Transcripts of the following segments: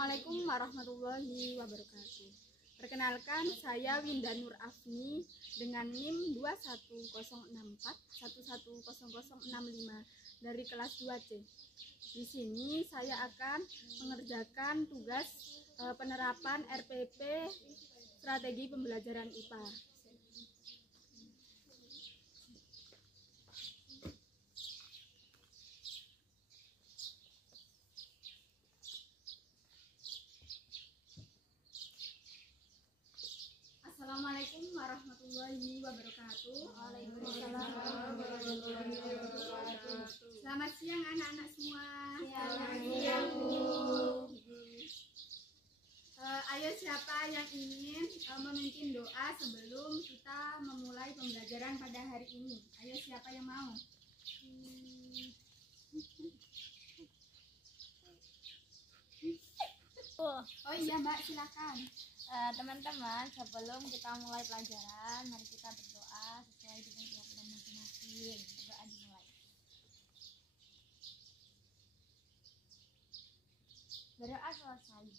Assalamualaikum warahmatullahi wabarakatuh. Perkenalkan, saya Winda Nur Afni dengan NIM 2104110065 dari kelas 2C. Di sini saya akan mengerjakan tugas penerapan RPP Strategi Pembelajaran IPA. Assalamualaikum warahmatullahi wabarakatuh. Waalaikumsalam warahmatullahi wabarakatuh. Selamat siang anak-anak semua. Selamat siang, Bu. Ayo, siapa yang ingin memimpin doa sebelum kita memulai pembelajaran pada hari ini? Ayo, siapa yang mau? Oh iya Mbak, silakan. Teman-teman, sebelum kita mulai pelajaran, mari kita berdoa sesuai dengan keyakinan masing-masing. Berdoa dimulai. Berdoa selesai.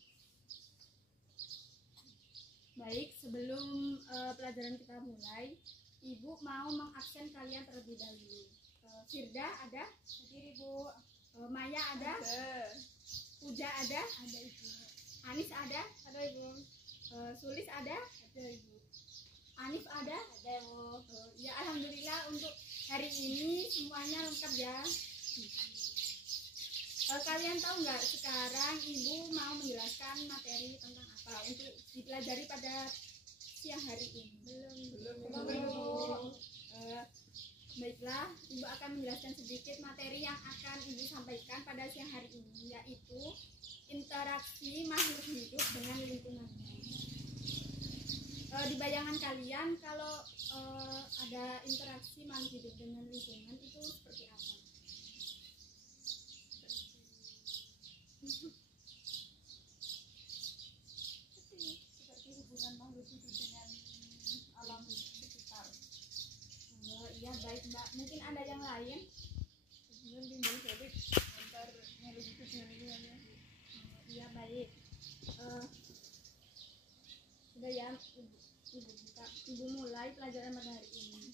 Baik, sebelum pelajaran kita mulai, Ibu mau mengabsen kalian terlebih dahulu. Firda ada? Berdiri, Bu. Maya ada? Puja ada? Ada, Ibu. Anis ada? Ada, Ibu. Sulis ada? Ada, Ibu. Anif ada? Ada, Bu. Ya, alhamdulillah untuk hari ini semuanya lengkap ya. Kalian tahu nggak sekarang Ibu mau menjelaskan materi tentang apa untuk dipelajari pada siang hari ini? Belum. Baiklah, Ibu akan menjelaskan sedikit materi yang akan Ibu sampaikan pada siang hari ini, yaitu interaksi makhluk hidup dengan lingkungannya. Di bayangan kalian kalau ada interaksi makhluk hidup dengan lingkungan itu seperti apa? Seperti hubungan makhluk hidup dengan alam sekitar. Iya, baik Mbak. Mungkin ada yang lain? Kemudian bimbing balik antar makhluk hidup dengan lingkungannya. Iya, baik. Sudah ya, Ibu mulai pelajaran pada hari ini.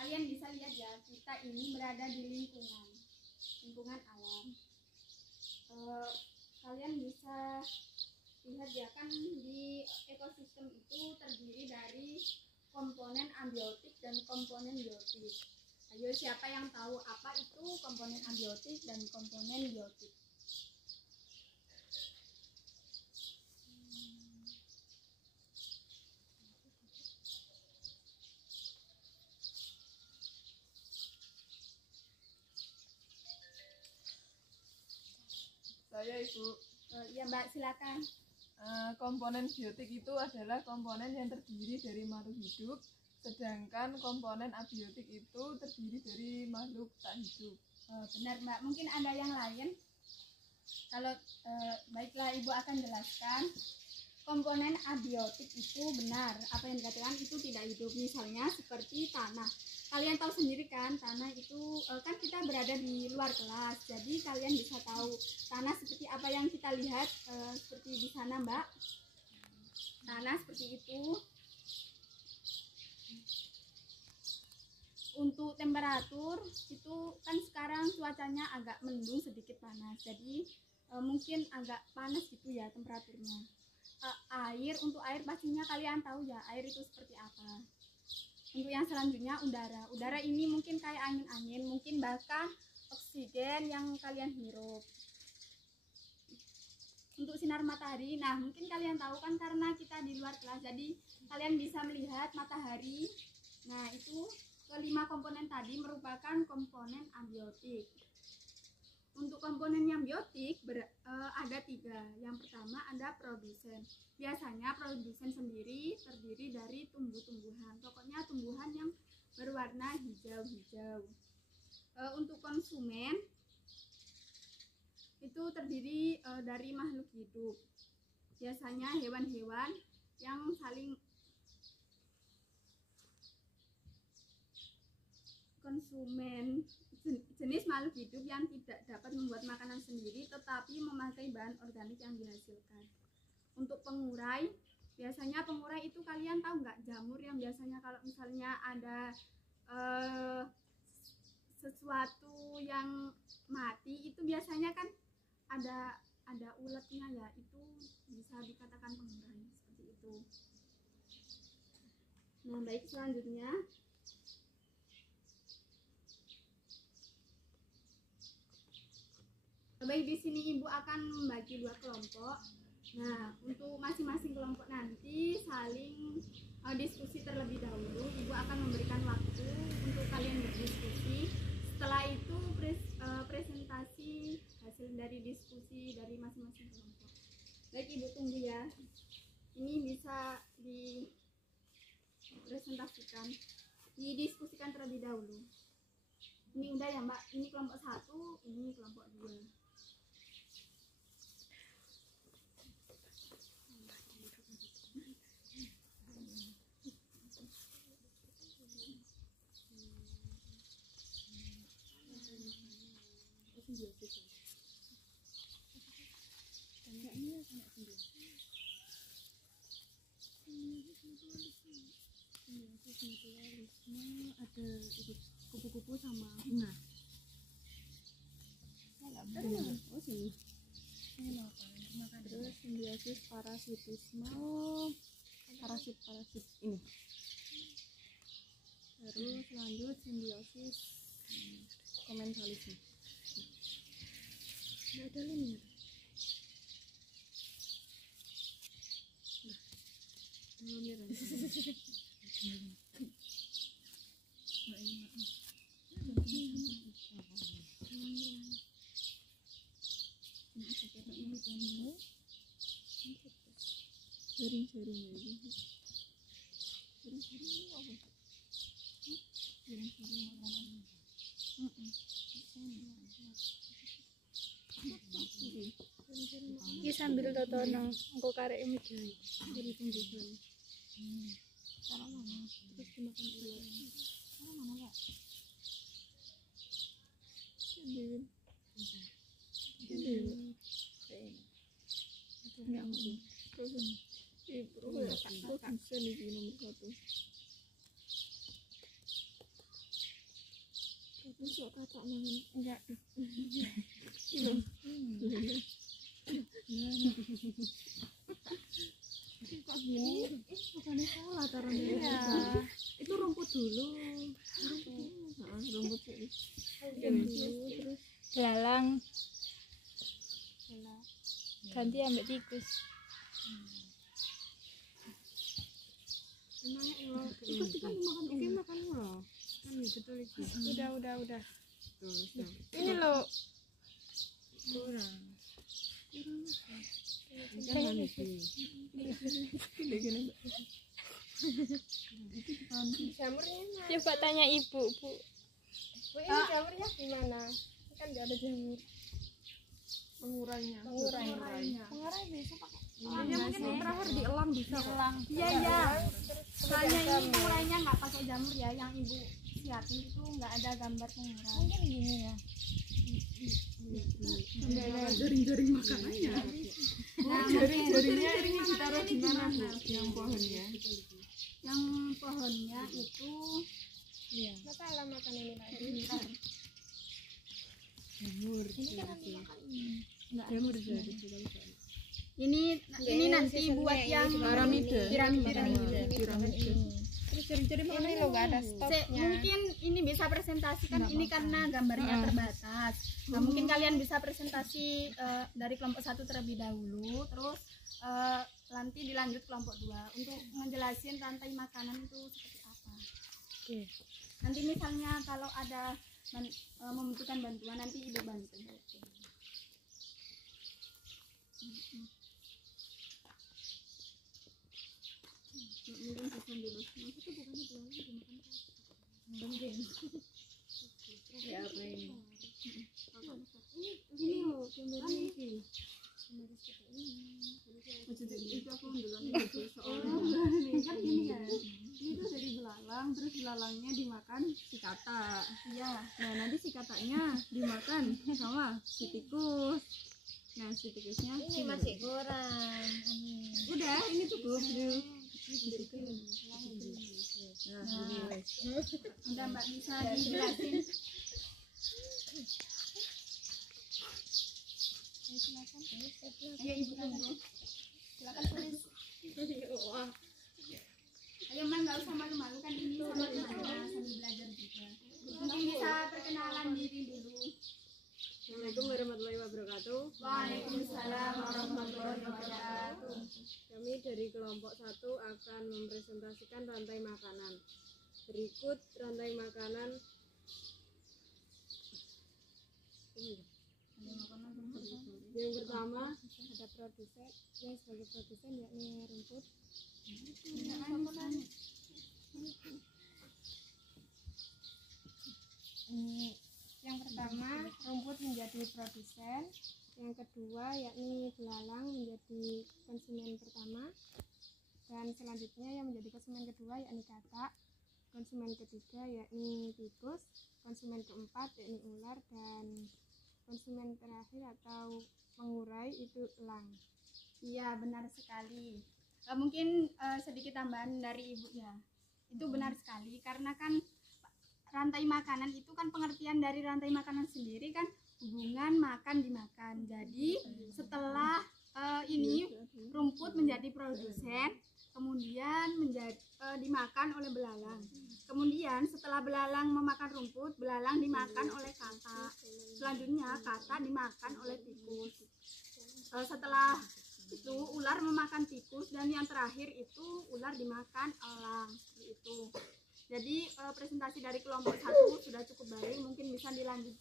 Kalian bisa lihat ya, kita ini berada di lingkungan alam. Kalian bisa lihat ya, kan di ekosistem itu terdiri dari komponen abiotik dan komponen biotik. Ayo, siapa yang tahu apa itu komponen abiotik dan komponen biotik? Saya, Ibu. Ya Mbak, silakan. Komponen biotik itu adalah komponen yang terdiri dari makhluk hidup, sedangkan komponen abiotik itu terdiri dari makhluk tak hidup. Benar Mbak, mungkin ada yang lain? Kalau baiklah, Ibu akan jelaskan. Komponen abiotik itu benar, apa yang dikatakan itu tidak hidup. Misalnya seperti tanah. Kalian tahu sendiri kan, tanah itu kan kita berada di luar kelas, jadi kalian bisa tahu tanah seperti apa yang kita lihat, seperti di sana Mbak. Tanah seperti itu. Untuk temperatur itu kan sekarang cuacanya agak mendung, sedikit panas, jadi mungkin agak panas gitu ya temperaturnya. Untuk air pastinya kalian tahu ya, air itu seperti apa. Untuk yang selanjutnya udara ini mungkin kayak angin-angin, mungkin bahkan oksigen yang kalian hirup. Untuk sinar matahari, nah mungkin kalian tahu kan karena kita di luar kelas, jadi kalian bisa melihat matahari. Nah, itu kelima komponen tadi merupakan komponen abiotik. Untuk komponen yang biotik ada 3. Yang pertama ada produsen. Biasanya produsen sendiri terdiri dari tumbuh-tumbuhan. Pokoknya tumbuhan yang berwarna hijau-hijau. untuk konsumen itu terdiri dari makhluk hidup, biasanya hewan-hewan yang saling konsumen jenis makhluk hidup yang tidak dapat membuat makanan sendiri tetapi memakai bahan organik yang dihasilkan. Untuk pengurai, biasanya pengurai itu kalian tahu nggak, jamur yang biasanya kalau misalnya ada sesuatu yang mati itu biasanya kan ada uletnya ya, itu bisa dikatakan pengurai seperti itu. Nah, baik, selanjutnya baik, di sini ibu akan membagi 2 kelompok. Nah, untuk masing-masing kelompok nanti saling diskusi terlebih dahulu. Ibu akan memberikan waktu untuk kalian berdiskusi. Setelah itu presentasi hasil dari diskusi dari masing-masing kelompok. Baik, ibu tunggu ya. Ini bisa dipresentasikan, didiskusikan terlebih dahulu. Ini udah ya Mbak, ini kelompok 1, ini kelompok 2. Ada kupu-kupu sama bunga. Oh sini. Terus simbiosis parasitisme, parasit ini. Terus lanjut simbiosis komensalisme. Nggak ada linear. Iki sambil totono, engko karek meja. Dari pembusuhan. Cara mana? Terus dimakan ular. Cara mana Kak? Sendiri. Yang terus ibu bisa nih nomor 1. Tapi sok kakak mangan enggak. Kok gini? Bukannya salah taruhnya. Iya. Itu rumput dulu. Rumput ini. Terus Belalang. Ganti ambek tikus. emangnya itu kan dimakan ini makan loh. Kan ya betul itu. Udah. Tuh. Ini loh. Kurang. Jamurnya coba tanya ibu, Bu. Bu, ini jamurnya gimana? Kan nggak ada jamur. Pengurainya. Pengurai bisa pakai. Hanya mungkin terakhir dielang bisa kok. Iya. Soalnya ini pengurainya nggak pakai jamur ya, yang ibu siapin itu nggak ada gambar pengurai. Mungkin gini ya. Nggak ada jaring-jaring makanannya. Nah, Jaring-jaringnya ini ditaruh di mana Bu? Yang pohonnya. yang pohonnya itu Bapak makan ini lagi. Jamur. Ini kan nanti makan ini. Jamur jadi. ini nanti buat yang Piramida. Terus ciri-ciri mana lo nggak ada stopnya. Mungkin ini bisa presentasikan ini karena gambarnya terbatas. Nah, mungkin kalian bisa presentasi dari kelompok 1 terlebih dahulu, terus nanti dilanjut kelompok 2 untuk menjelaskan rantai makanan itu seperti apa. Oke. Nanti misalnya kalau ada membutuhkan bantuan nanti ibu bantu. Mungkin bisa dulu. Itu bukannya belum dimakan. Ya apa ini? Ini loh, gambar ini. Itu aku mendelon itu seorang kan gini kan, ini tuh dari belalang, terus belalangnya dimakan si katak. Iya. Nah nanti si kataknya dimakan sama si tikus. Nah si tikusnya Ini masih kurang. udah, ini cukup dulu. Udah Mbak bisa dijelasin. Ayo ibu tunggu. Silakan tulis. Ayo Man, nggak usah malu-malu kan ini sama temannya sambil belajar juga. Mungkin bisa perkenalan diri dulu. Assalamualaikum warahmatullahi wabarakatuh. Waalaikumsalam warahmatullahi wabarakatuh. Kami dari kelompok 1 akan mempresentasikan rantai makanan. Berikut rantai makanan. Yang pertama ada produsen, yang sebagai produsen yakni rumput. Yang pertama rumput menjadi produsen, yang kedua yakni belalang menjadi konsumen pertama, dan selanjutnya yang menjadi konsumen kedua yakni katak, konsumen ketiga yakni tikus, konsumen keempat yakni ular, dan konsumen terakhir atau pengurai itu elang. Iya benar sekali. Mungkin sedikit tambahan dari ibu ya. Itu benar sekali karena kan rantai makanan itu kan pengertian dari rantai makanan sendiri kan hubungan makan dimakan. Jadi setelah ini rumput menjadi produsen, kemudian dimakan oleh belalang. Kemudian setelah belalang memakan rumput, belalang dimakan oleh katak. Selanjutnya katak dimakan oleh tikus. Setelah itu ular memakan tikus, dan yang terakhir itu ular dimakan elang. Seperti itu. Jadi presentasi dari kelompok 1 sudah cukup baik, mungkin bisa dilanjut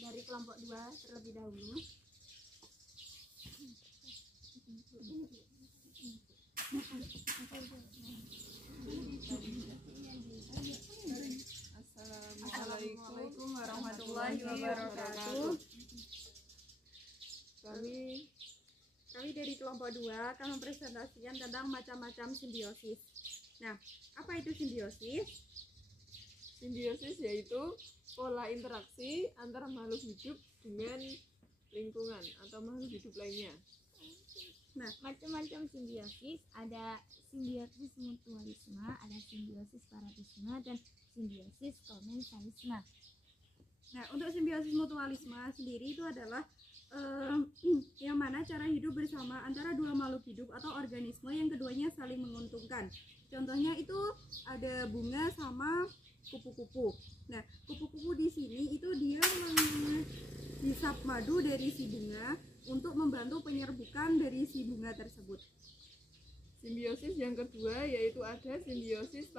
dari kelompok 2 terlebih dahulu. Assalamualaikum warahmatullahi wabarakatuh. Kami dari kelompok 2 akan mempresentasikan tentang macam-macam simbiosis. Nah, apa itu simbiosis? Simbiosis yaitu pola interaksi antara makhluk hidup dengan lingkungan atau makhluk hidup lainnya. Nah, macam-macam simbiosis, ada simbiosis mutualisme, ada simbiosis paratisme, dan simbiosis komensalisme. Nah, untuk simbiosis mutualisme sendiri itu adalah yang mana cara hidup bersama antara dua makhluk hidup atau organisme yang keduanya saling menguntungkan. Contohnya itu ada bunga sama kupu-kupu. Nah, kupu-kupu di sini itu dia menghisap madu dari si bunga untuk membantu penyerbukan dari si bunga tersebut. Simbiosis yang kedua yaitu ada simbiosis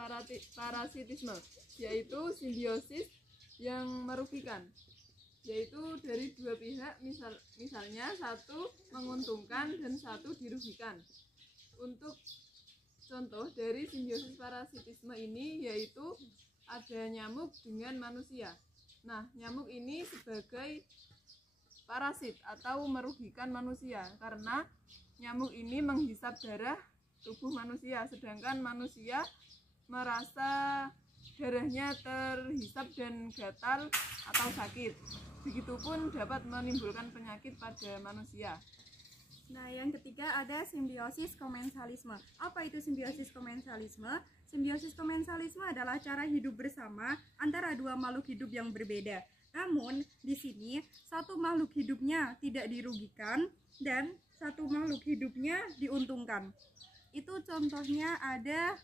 parasitisme, yaitu simbiosis yang merugikan, yaitu dari dua pihak, misalnya satu menguntungkan dan satu dirugikan. Untuk contoh dari simbiosis parasitisme ini yaitu ada nyamuk dengan manusia. Nah, nyamuk ini sebagai parasit atau merugikan manusia karena nyamuk ini menghisap darah tubuh manusia, sedangkan manusia merasa darahnya terhisap dan gatal atau sakit. Begitupun dapat menimbulkan penyakit pada manusia. Nah, yang ketiga ada simbiosis komensalisme. Apa itu simbiosis komensalisme? Simbiosis komensalisme adalah cara hidup bersama antara dua makhluk hidup yang berbeda. Namun, di sini satu makhluk hidupnya tidak dirugikan dan satu makhluk hidupnya diuntungkan. Itu contohnya ada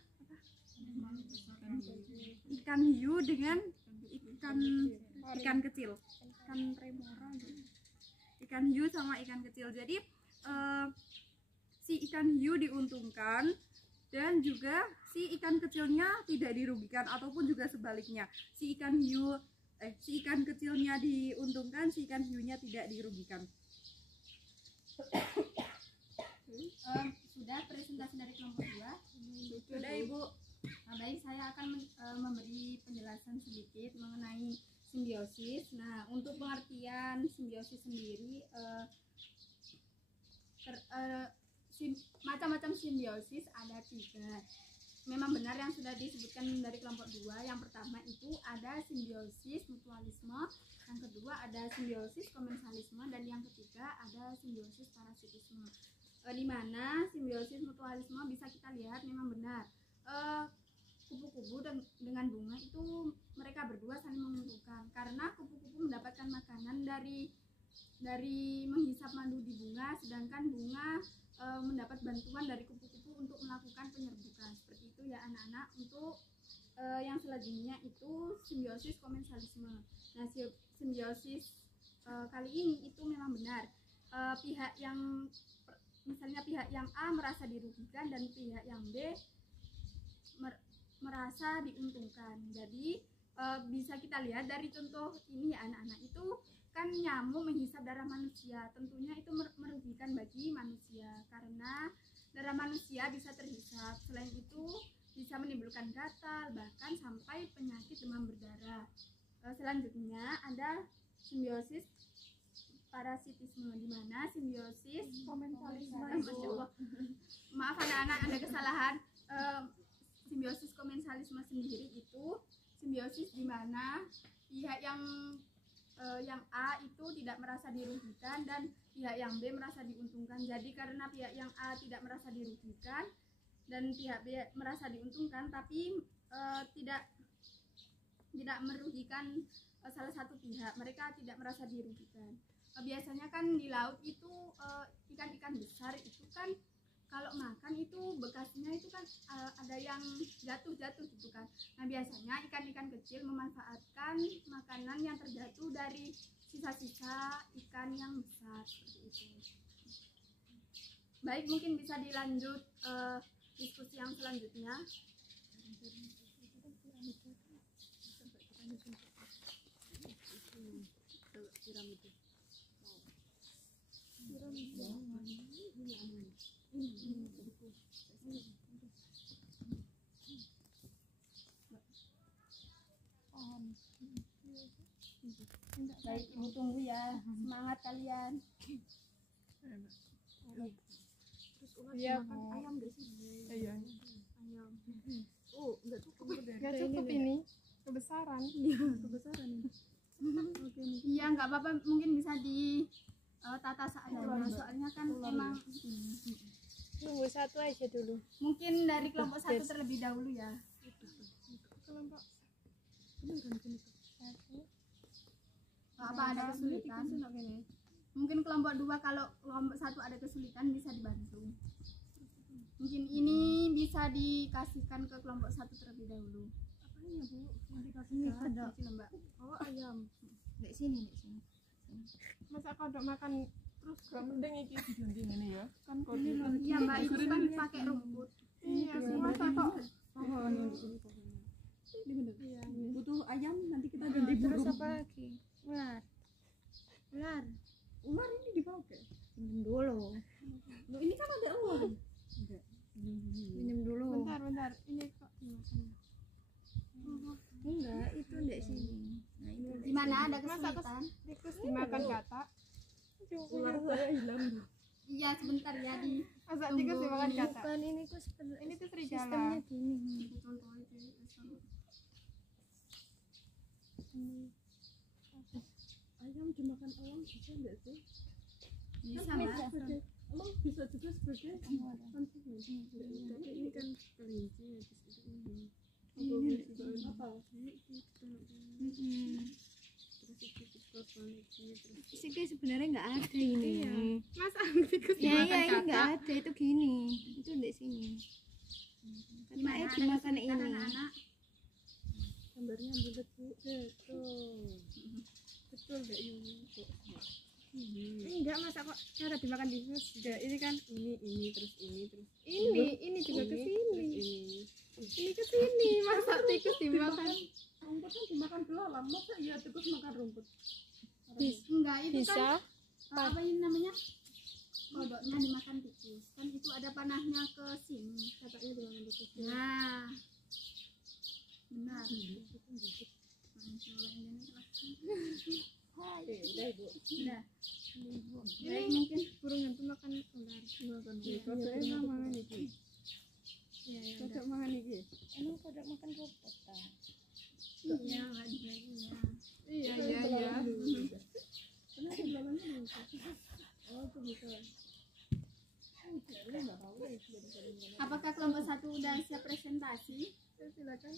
ikan hiu dengan ikan kecil. Ikan remora gitu. Ikan hiu sama ikan kecil. Jadi si ikan hiu diuntungkan dan juga si ikan kecilnya tidak dirugikan, ataupun juga sebaliknya, si ikan kecilnya diuntungkan, si ikan hiunya tidak dirugikan. Sudah presentasi dari kelompok 2? Sudah Ibu. Nah, baik, saya akan memberi penjelasan sedikit mengenai simbiosis simbiosis. Nah, untuk pengertian simbiosis sendiri, macam-macam simbiosis ada 3. Memang benar yang sudah disebutkan dari kelompok 2. Yang pertama itu ada simbiosis mutualisme, yang kedua ada simbiosis komensalisme, dan yang ketiga ada simbiosis parasitisme. Di mana simbiosis mutualisme bisa kita lihat memang benar. Kupu-kupu dengan bunga itu mereka berdua saling menguntungkan karena kupu-kupu mendapatkan makanan dari menghisap madu di bunga, sedangkan bunga mendapat bantuan dari kupu-kupu untuk melakukan penyerbukan. Seperti itu ya anak-anak. Untuk yang selanjutnya itu simbiosis komensalisme. Nah, simbiosis kali ini itu memang benar. Misalnya pihak yang A merasa dirugikan dan pihak yang B merasa diuntungkan. Jadi bisa kita lihat dari contoh ini ya anak-anak, itu kan nyamuk menghisap darah manusia. Tentunya itu merugikan bagi manusia karena darah manusia bisa terhisap. Selain itu bisa menimbulkan gatal, bahkan sampai penyakit demam berdarah. Selanjutnya ada simbiosis parasitisme, di mana simbiosis komensalisme. Maaf anak-anak, ada kesalahan. Simbiosis komensalisme sendiri itu simbiosis di mana pihak yang A itu tidak merasa dirugikan dan pihak yang B merasa diuntungkan. Jadi karena pihak yang A tidak merasa dirugikan dan pihak B merasa diuntungkan, tapi tidak merugikan salah satu pihak, mereka tidak merasa dirugikan. Biasanya kan di laut itu ikan-ikan besar itu kan kalau makan itu bekasnya itu kan ada yang jatuh gitu kan. Nah, biasanya ikan-ikan kecil memanfaatkan makanan yang terjatuh dari sisa-sisa ikan yang besar, seperti itu. Baik, mungkin bisa dilanjut diskusi yang selanjutnya. Baik, ibu tunggu ya, semangat kalian. Iya, Ayam nggak sih? iya. Ayam. Enggak cukup Nggak cukup ini. Kebesaran. Kebesaran ini. Iya, nggak apa-apa, mungkin bisa ditata seadanya, soalnya kan emang Tunggu satu aja dulu. mungkin dari kelompok 1 terlebih dahulu ya. Kelompok Apa ada kesulitan? Mungkin kelompok 2, kalau kelompok 1 ada kesulitan bisa dibantu. Mungkin ini bisa dikasihkan ke kelompok 1 terlebih dahulu. apanya Bu? Yang dikasih Ini ke- kodok. Sini, Mbak. Oh, ayam. Dek sini. Masa kodok makan Terus gak mending iki diganti ngene ya. Kan kode Iya, Mbak, itu kan pakai rumput. iya masa kok Pohon yang di sini pohonnya. Ini bener. iya. Butuh ayam nanti kita ganti Terus burung. apa lagi? Ular. Ular ini dipakai. Minum dulu. Loh, ini kan ada ular. Enggak. Minum dulu. Bentar. Ini kok dimakan. Enggak, itu dek sini. Nah, itu Di mana ada Masa kesulitan? Tikus dimakan kata. Ular saya hilang. Iya, sebentar ya di Masa tikus dimakan kata. bukan ini kok sebenarnya Ini tuh serigala. sistemnya gini. contoh itu. Ayam dimakan ayam bisa enggak sih? Bisa, Kan Mbak. sebagai- Emang bisa juga sebagai konsumen. Tapi ini kan kelinci habis itu ini. Apa sih? Terus itu terus Sini sebenarnya nggak ada ini. Masa tikus Ya dimakan ini kata? nggak ada, itu gini. Itu dek sini. Gimana? Katanya Ada dimakan kesulitan, ini. anak-anak? gambarnya bulat Bu. Betul enggak Yuni? Enggak, masa kok cara dimakan tikus? Enggak, ini kan ini terus ini terus Ini juga ke sini. ini. Ini ke sini. Masa tikus dimakan? Rumput kan dimakan belalang, masa iya tikus makan rumput? Enggak, itu Bisa. kan apa ini namanya? Kodoknya dimakan tikus. Kan itu ada panahnya ke sini. Katanya dimakan tikus. Nah. Benar. Kalau yang ini kelas. Apakah kelompok 1 udah siap presentasi? Silakan.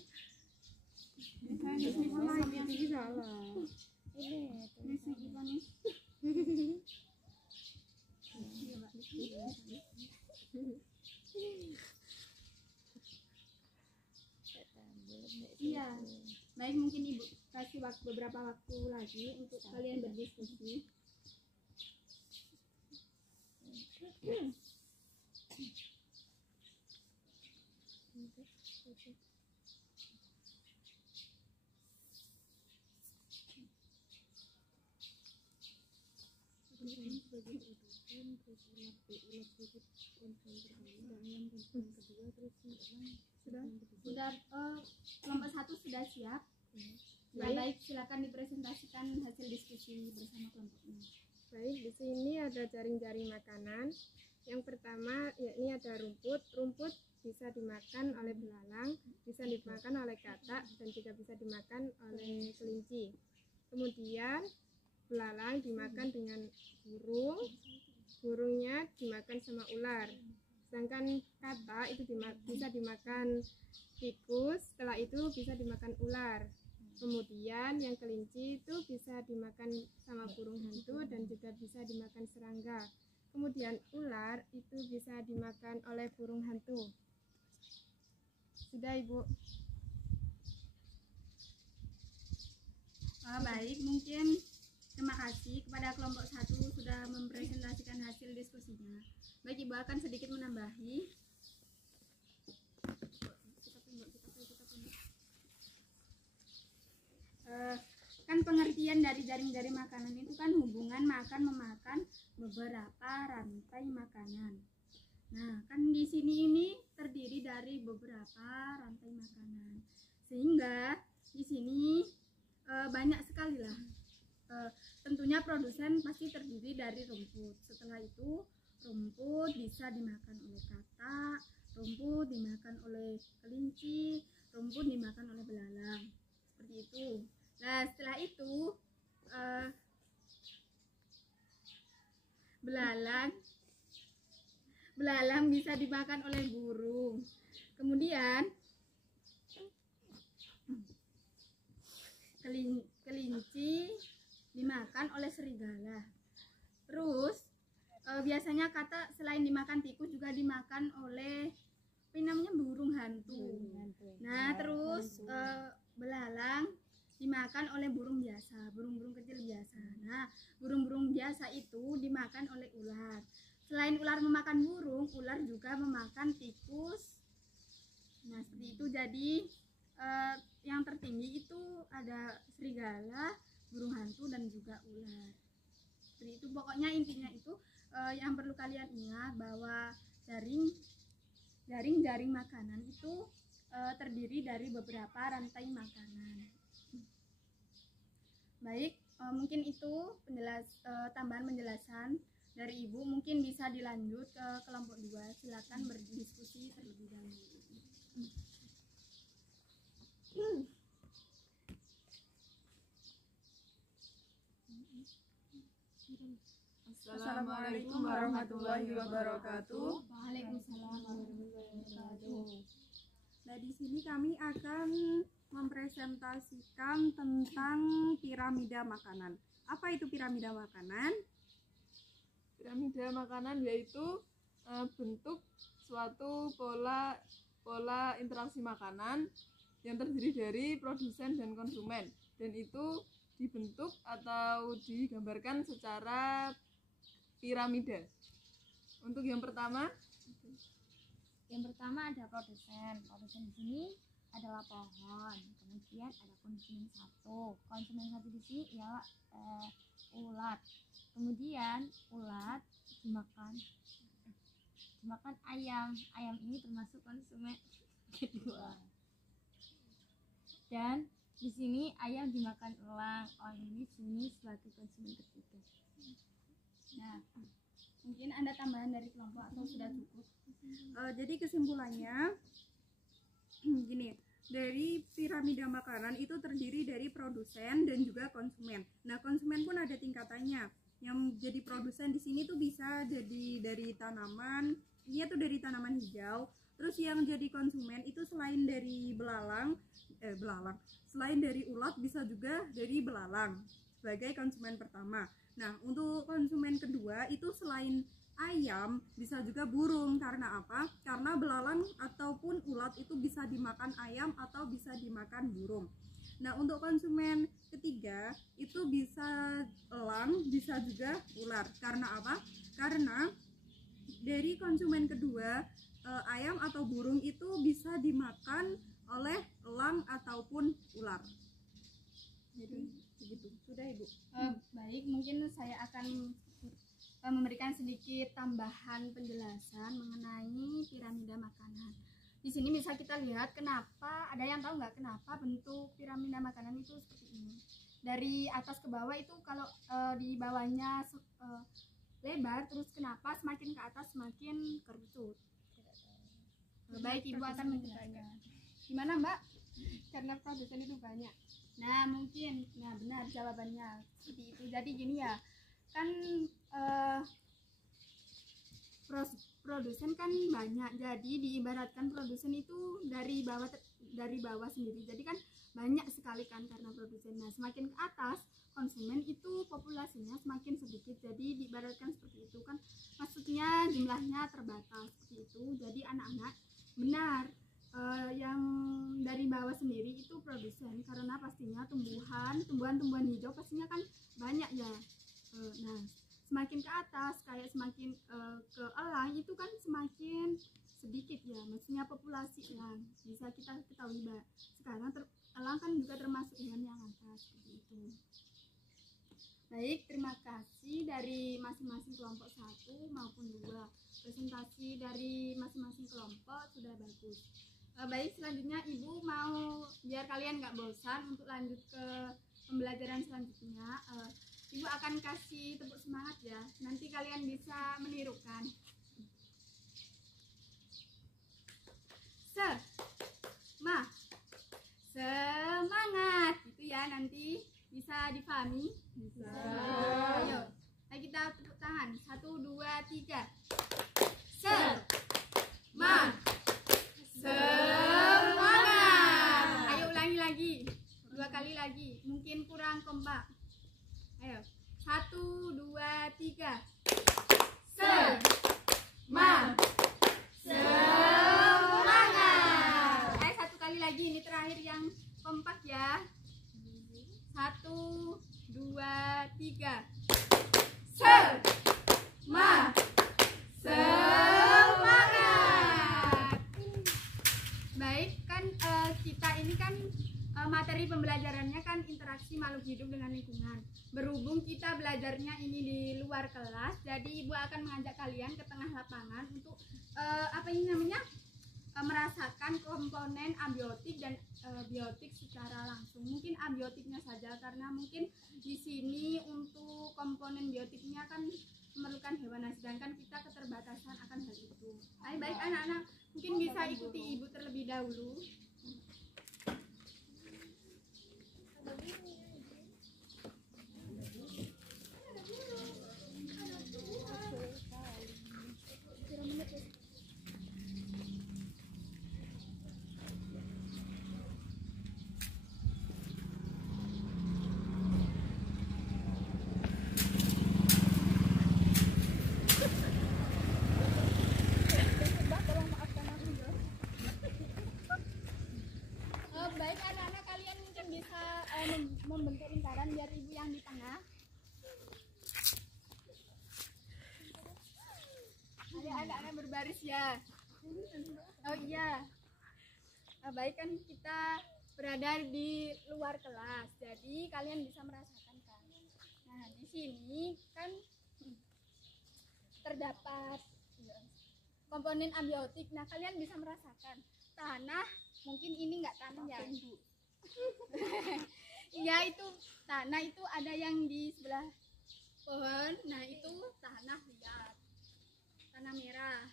Ini salah. Misi gimana? Iya. Baik, mungkin Ibu kasih beberapa waktu lagi untuk kalian berdiskusi. Sudah kelompok 1 sudah siap. Baik, silakan dipresentasikan hasil diskusi bersama kelompoknya. Baik, di sini ada jaring-jaring makanan. Yang pertama yakni ada rumput. Rumput bisa dimakan oleh belalang, bisa dimakan oleh katak, dan juga bisa dimakan oleh kelinci. Kemudian belalang dimakan dengan burung, burungnya dimakan sama ular. Sedangkan katak itu bisa dimakan tikus, setelah itu bisa dimakan ular. Kemudian yang kelinci itu bisa dimakan sama burung hantu dan juga bisa dimakan serangga. Kemudian ular itu bisa dimakan oleh burung hantu. Sudah, Ibu. Baik, mungkin terima kasih kepada kelompok 1 sudah mempresentasikan hasil diskusinya. Baik, Ibu akan sedikit menambahi. Kan pengertian dari jaring-jaring makanan itu kan hubungan makan memakan beberapa rantai makanan. Nah, kan di sini ini terdiri dari beberapa rantai makanan, sehingga di sini banyak sekali lah. Tentunya produsen pasti terdiri dari rumput. Setelah itu rumput bisa dimakan oleh katak, rumput dimakan oleh kelinci, rumput dimakan oleh belalang, seperti itu. Nah, setelah itu belalang bisa dimakan oleh burung. Kemudian kelinci dimakan oleh serigala. Terus biasanya katak selain dimakan tikus juga dimakan oleh burung hantu. Nah, terus belalang dimakan oleh burung biasa, burung-burung kecil biasa. Nah, burung-burung biasa itu dimakan oleh ular. Selain ular memakan burung, ular juga memakan tikus. Nah, seperti itu. Jadi yang tertinggi itu ada serigala, burung hantu, dan juga ular. Seperti itu. Pokoknya intinya itu yang perlu kalian ingat bahwa jaring-jaring makanan itu terdiri dari beberapa rantai makanan. Baik, mungkin itu tambahan penjelasan dari Ibu. Mungkin bisa dilanjut ke kelompok 2. Silakan berdiskusi terlebih dahulu. Assalamualaikum warahmatullahi wabarakatuh. Waalaikumsalam warahmatullahi wabarakatuh. Nah, di sini kami akan mempresentasikan tentang piramida makanan. Apa itu piramida makanan? Piramida makanan yaitu bentuk suatu pola interaksi makanan yang terdiri dari produsen dan konsumen, dan itu dibentuk atau digambarkan secara piramida. Untuk yang pertama ada produsen. Produsen di sini adalah pohon. Kemudian ada konsumen 1. Konsumen 1 di sini ialah ulat. Kemudian ulat dimakan ayam. Ayam ini termasuk konsumen kedua. Dan di sini ayam dimakan elang. Elang ini sini sebagai konsumen ketiga. Nah, mungkin ada tambahan dari kelompok atau sudah cukup? Jadi kesimpulannya gini, dari piramida makanan itu terdiri dari produsen dan juga konsumen. Nah, konsumen pun ada tingkatannya. Yang jadi produsen di sini tuh bisa jadi dari tanaman, ini tuh dari tanaman hijau. Terus yang jadi konsumen itu selain dari selain dari ulat bisa juga dari belalang sebagai konsumen pertama. Nah, untuk konsumen kedua itu selain ayam bisa juga burung. Karena apa? Karena belalang ataupun ulat itu bisa dimakan ayam atau bisa dimakan burung. Nah, untuk konsumen ketiga itu bisa elang, bisa juga ular. Karena apa? Karena dari konsumen kedua ayam atau burung itu bisa dimakan oleh elang ataupun ular. Jadi begitu. Sudah, Ibu. Baik, mungkin saya akan memberikan sedikit tambahan penjelasan mengenai piramida makanan. Di sini bisa kita lihat kenapa, ada yang tahu nggak kenapa bentuk piramida makanan itu seperti ini. Dari atas ke bawah itu kalau di bawahnya lebar, terus kenapa semakin ke atas semakin kerucut. Baik, Ibu akan menjelaskan. Gimana, Mbak? Karena produsen itu banyak. Nah, mungkin, nah benar jawabannya seperti itu. Jadi gini ya, kan produsen kan banyak, jadi diibaratkan produsen itu dari bawah sendiri. Jadi kan banyak sekali kan karena produsen. Nah, semakin ke atas konsumen itu populasinya semakin sedikit, jadi diibaratkan seperti itu kan, maksudnya jumlahnya terbatas seperti itu. Jadi anak-anak benar, yang dari bawah sendiri itu produsen, karena pastinya tumbuhan hijau pastinya kan banyak ya. Nah, semakin ke atas kayak semakin ke elang itu kan semakin sedikit ya, maksudnya populasi elang. Bisa kita ketahui Mbak, sekarang elang kan juga termasuk hewan yang atas seperti itu. Baik, terima kasih dari masing-masing kelompok 1 maupun 2. Presentasi dari masing-masing kelompok sudah bagus. Baik, selanjutnya Ibu mau, biar kalian nggak bosan untuk lanjut ke pembelajaran selanjutnya, Ibu akan kasih tepuk semangat ya. Nanti kalian bisa menirukan. Semangat gitu ya, nanti bisa dipahami. Bisa. Ayo, kita tepuk tangan. 1, 2, 3. Semangat. Ayo ulangi lagi. 2 kali lagi. Mungkin kurang kompak. Ayo. 1, 2, 3. Semangat. Ayo 1 kali lagi. Ini terakhir yang kompak ya. 1, 2, 3. Semangat. Baik, kan kita ini kan materi pembelajarannya kan interaksi makhluk hidup dengan lingkungan. Berhubung kita belajarnya ini di luar kelas, jadi Ibu akan mengajak kalian ke tengah lapangan untuk merasakan komponen abiotik dan biotik secara langsung. Mungkin abiotiknya saja, karena mungkin di sini untuk komponen biotiknya kan memerlukan hewan, sedangkan kita keterbatasan akan hal itu. Baik anak-anak, mungkin bisa ikuti Ibu terlebih dahulu. Baik anak-anak, kalian mungkin bisa membentuk lingkaran biar Ibu yang di tengah. Ayo anak-anak berbaris ya. Oh iya. Baik, kan kita berada di luar kelas, jadi kalian bisa merasakan kan. Nah, di sini kan terdapat komponen abiotik. Nah, kalian bisa merasakan tanah. Mungkin ini enggak tanah ya, Ibu. Iya, itu tanah, itu ada yang di sebelah pohon. Nah, itu tanah liat, tanah merah.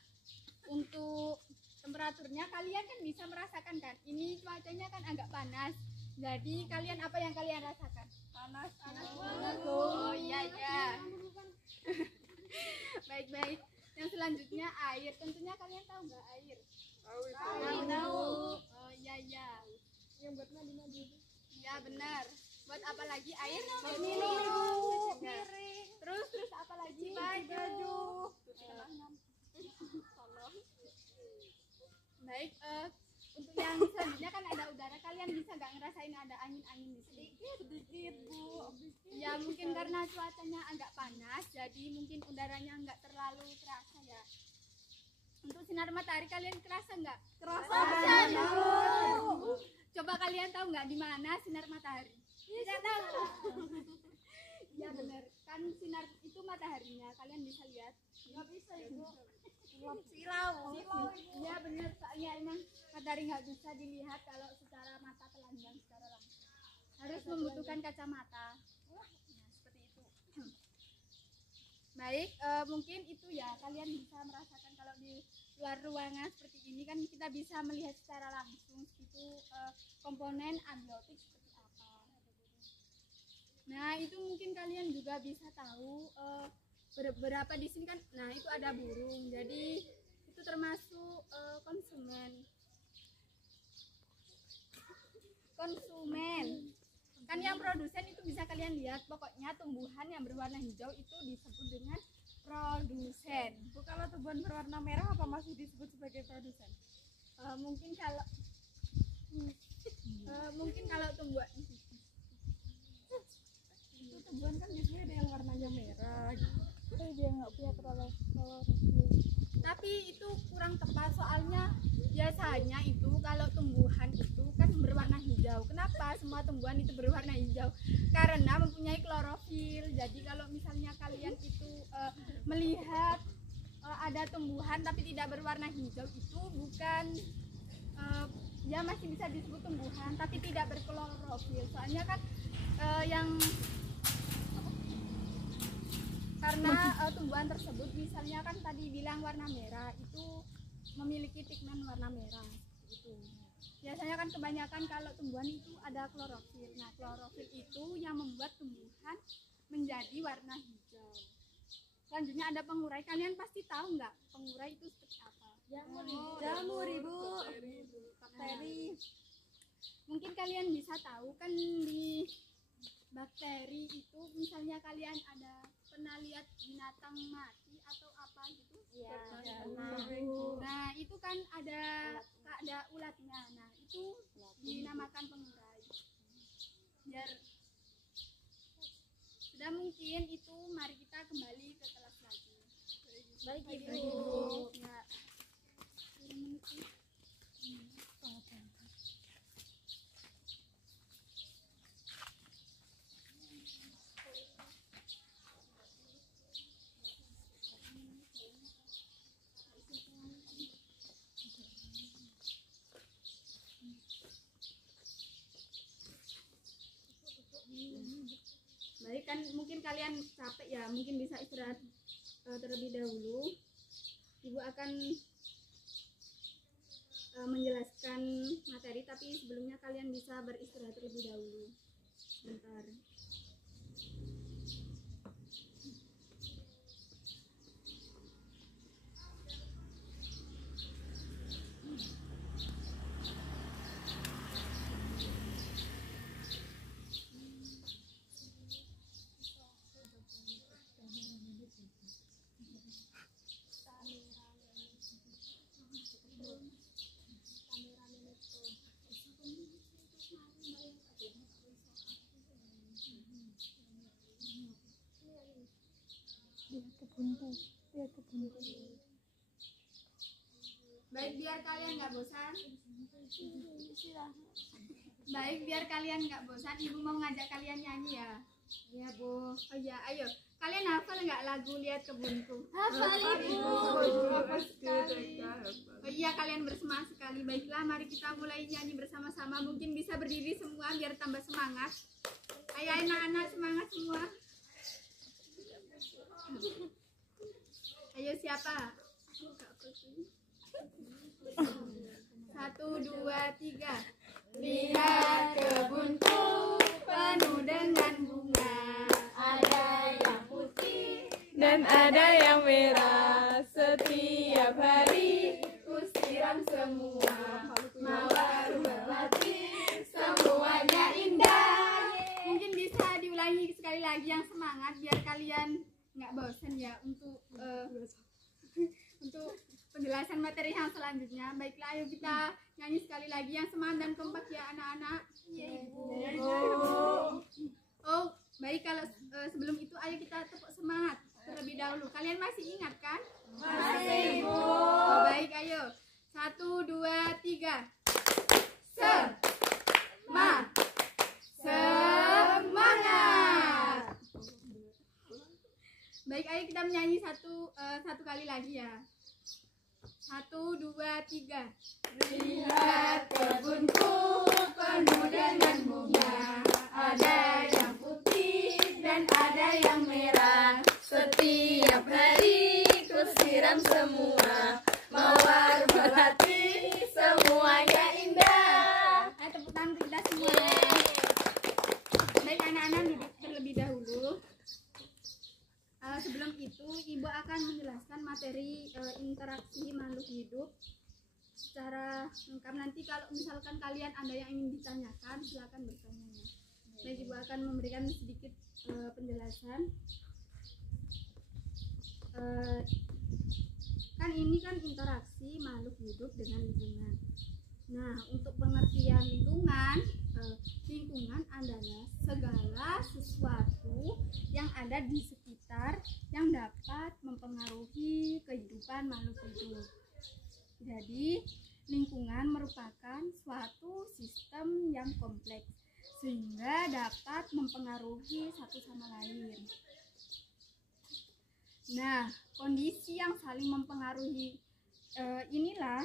Untuk temperaturnya kalian kan bisa merasakan kan. Ini cuacanya kan agak panas. Jadi kalian apa yang kalian rasakan? Panas banget. Oh iya. Baik. Yang selanjutnya air. Tentunya kalian tahu nggak air? Tahu. Oh iya. Yang buat mandi-mandi itu. Iya benar. Buat apa lagi air? Minum. Nah, terus apa lagi? Baju. Tolong. Baik, untuk yang selanjutnya kan ada udara. Kalian bisa nggak ngerasain ada angin-angin di sini? Sedikit Bu. Ya mungkin karena cuacanya agak panas, jadi mungkin udaranya nggak terlalu terasa ya. Untuk sinar matahari kalian kerasa nggak? Kerasa. Coba kalian tahu nggak di mana sinar matahari? Tidak tahu. Ya benar. Kan sinar itu mataharinya. Kalian bisa lihat? Nggak bisa Ibu. Silau. Iya benar. Soalnya emang matahari nggak bisa dilihat kalau secara mata telanjang secara langsung. Harus membutuhkan kacamata. Nah, seperti itu. Baik, mungkin itu ya. Kalian bisa merasakan kalau di luar ruangan seperti ini kan kita bisa melihat secara langsung itu komponen abiotik seperti apa. Nah, itu mungkin kalian juga bisa tahu beberapa di sini kan. Nah, itu ada burung. Jadi itu termasuk konsumen. Kan yang produsen itu bisa kalian lihat, pokoknya tumbuhan yang berwarna hijau itu disebut dengan produsen. Bu, kalau tumbuhan berwarna merah apa masih disebut sebagai produsen? Mungkin kalau tumbuhan Itu tumbuhan kan biasanya ada yang warnanya merah gitu. Tapi dia nggak punya terlalu tapi itu kurang tepat, soalnya biasanya itu kalau tumbuhan itu kan berwarna hijau. Kenapa semua tumbuhan itu berwarna hijau? Karena mempunyai klorofil. Jadi kalau misalnya kalian itu melihat ada tumbuhan tapi tidak berwarna hijau, itu bukan ya masih bisa disebut tumbuhan tapi tidak berklorofil. Soalnya kan karena tumbuhan tersebut misalnya kan tadi bilang warna merah, itu memiliki pigmen warna merah itu. Biasanya kan kebanyakan kalau tumbuhan itu ada klorofil. Nah, klorofil itu yang membuat tumbuhan menjadi warna hijau. Selanjutnya ada pengurai. Kalian pasti tahu nggak pengurai itu seperti apa? Jamur Ibu. Bakteri. Mungkin kalian bisa tahu kan di bakteri itu, misalnya kalian pernah lihat binatang mati atau apa gitu? Iya. Nah, itu kan ada ulatnya. Nah, itu dinamakan pengurai. Biar sudah mungkin itu, mari kita kembali ke kelas lagi. Baik Ibu. Ya. Baik, kan mungkin kalian capek ya, mungkin bisa istirahat terlebih dahulu. Ibu akan menjelaskan materi, tapi sebelumnya kalian bisa beristirahat terlebih dahulu sebentar. Baik, biar kalian nggak bosan. Baik, biar kalian nggak bosan, Ibu mau ngajak kalian nyanyi ya. Iya Bu. Oh iya, ayo. Kalian hafal nggak lagu Lihat Kebunku? Hafal Ibu. Hafal sekali. Oh iya, kalian bersemangat sekali. Baiklah, mari kita mulai nyanyi bersama-sama. Mungkin bisa berdiri semua biar tambah semangat. Ayo anak-anak, semangat semua. Ayo siapa? 1, 2, 3. Lihat kebunku penuh dengan bunga, ada yang putih Dan ada yang merah. semua, mawar melati semuanya indah. Mungkin bisa diulangi sekali lagi yang semangat biar kalian nggak bosan ya untuk untuk penjelasan materi yang selanjutnya. Baiklah, ayo kita nyanyi sekali lagi yang semangat dan kompak ya anak-anak. Oh, baik, kalau sebelum itu ayo kita tepuk semangat terlebih dahulu. Kalian masih ingat kan? Masih, Bu. Oh, baik, ayo. 1, 2, 3. Semangat. Baik, ayo kita menyanyi satu kali lagi ya. 1, 2, 3. Lihat kebunku penuh dengan bunga, ada yang putih dan ada yang merah. Setiap hari ku siram semua, mawar melati semuanya indah. Ayo tepuk tangan untuk kita semua. Baik, anak-anak duduk terlebih dahulu. Sebelum itu, Ibu akan menjelaskan materi interaksi makhluk hidup secara lengkap. Nanti kalau misalkan kalian ada yang ingin ditanyakan, silakan bertanya ya. Baik, Ibu akan memberikan sedikit penjelasan. Kan ini kan interaksi makhluk hidup dengan lingkungan. Nah, untuk pengertian lingkungan, lingkungan adalah segala sesuatu yang ada di sekitar yang dapat mempengaruhi kehidupan makhluk hidup. Jadi, lingkungan merupakan suatu sistem yang kompleks sehingga dapat mempengaruhi satu sama lain. Nah, kondisi yang saling mempengaruhi inilah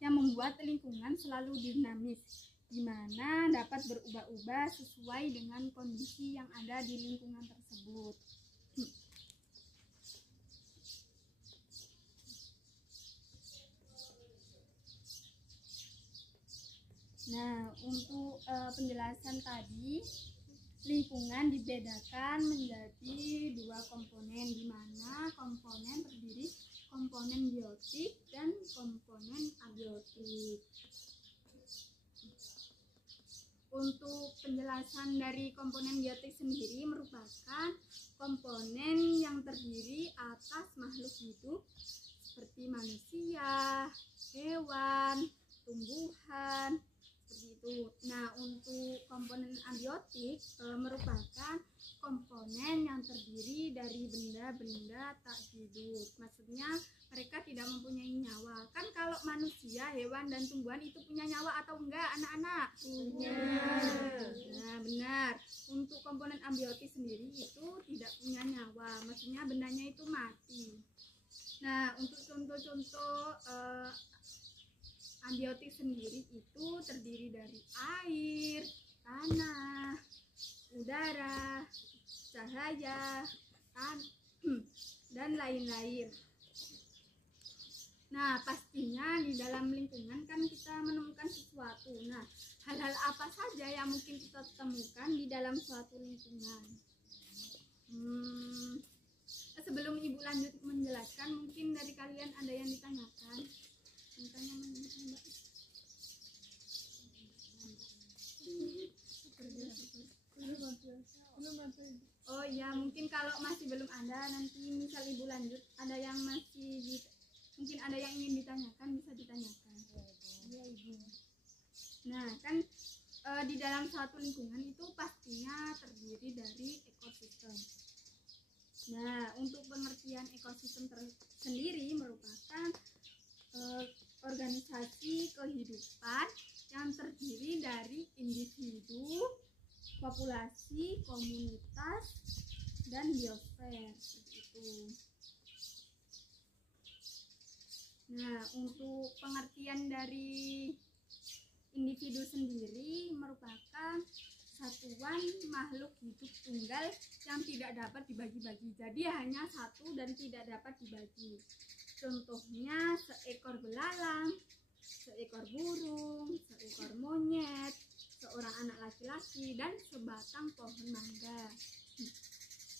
yang membuat lingkungan selalu dinamis, di mana dapat berubah-ubah sesuai dengan kondisi yang ada di lingkungan tersebut. Nah, untuk penjelasan tadi, lingkungan dibedakan menjadi dua komponen, di mana komponen terdiri komponen biotik dan komponen abiotik. Untuk penjelasan dari komponen biotik sendiri merupakan komponen yang terdiri atas makhluk hidup seperti manusia, hewan, tumbuhan, seperti itu. Nah, untuk komponen abiotik merupakan komponen yang terdiri dari benda-benda tak hidup. Maksudnya mereka tidak mempunyai nyawa. Kan kalau manusia, hewan, dan tumbuhan itu punya nyawa atau enggak, anak-anak? Punya. Nah, benar. Untuk komponen abiotik sendiri itu tidak punya nyawa. Maksudnya bendanya itu mati. Nah, untuk contoh-contoh abiotik sendiri itu terdiri dari air, tanah, udara, cahaya, dan lain-lain. Nah, pastinya di dalam lingkungan kan kita menemukan sesuatu. Nah, hal-hal apa saja yang mungkin kita temukan di dalam suatu lingkungan? Sebelum Ibu lanjut menjelaskan, mungkin dari kalian ada yang ditanyakan? Oh ya, mungkin kalau masih belum ada, nanti misal Ibu lanjut, ada yang masih mungkin ada yang ingin ditanyakan, bisa ditanyakan. Iya, Ibu. Nah, kan di dalam suatu lingkungan itu pastinya terdiri dari ekosistem. Nah, untuk pengertian ekosistem sendiri merupakan organisasi kehidupan yang terdiri dari individu, populasi, komunitas, dan biosfer, seperti itu. Nah, untuk pengertian dari individu sendiri merupakan satuan makhluk hidup tunggal yang tidak dapat dibagi-bagi. Jadi hanya satu dan tidak dapat dibagi. Contohnya seekor belalang, seekor burung, seekor monyet, seorang anak laki-laki, dan sebatang pohon mangga.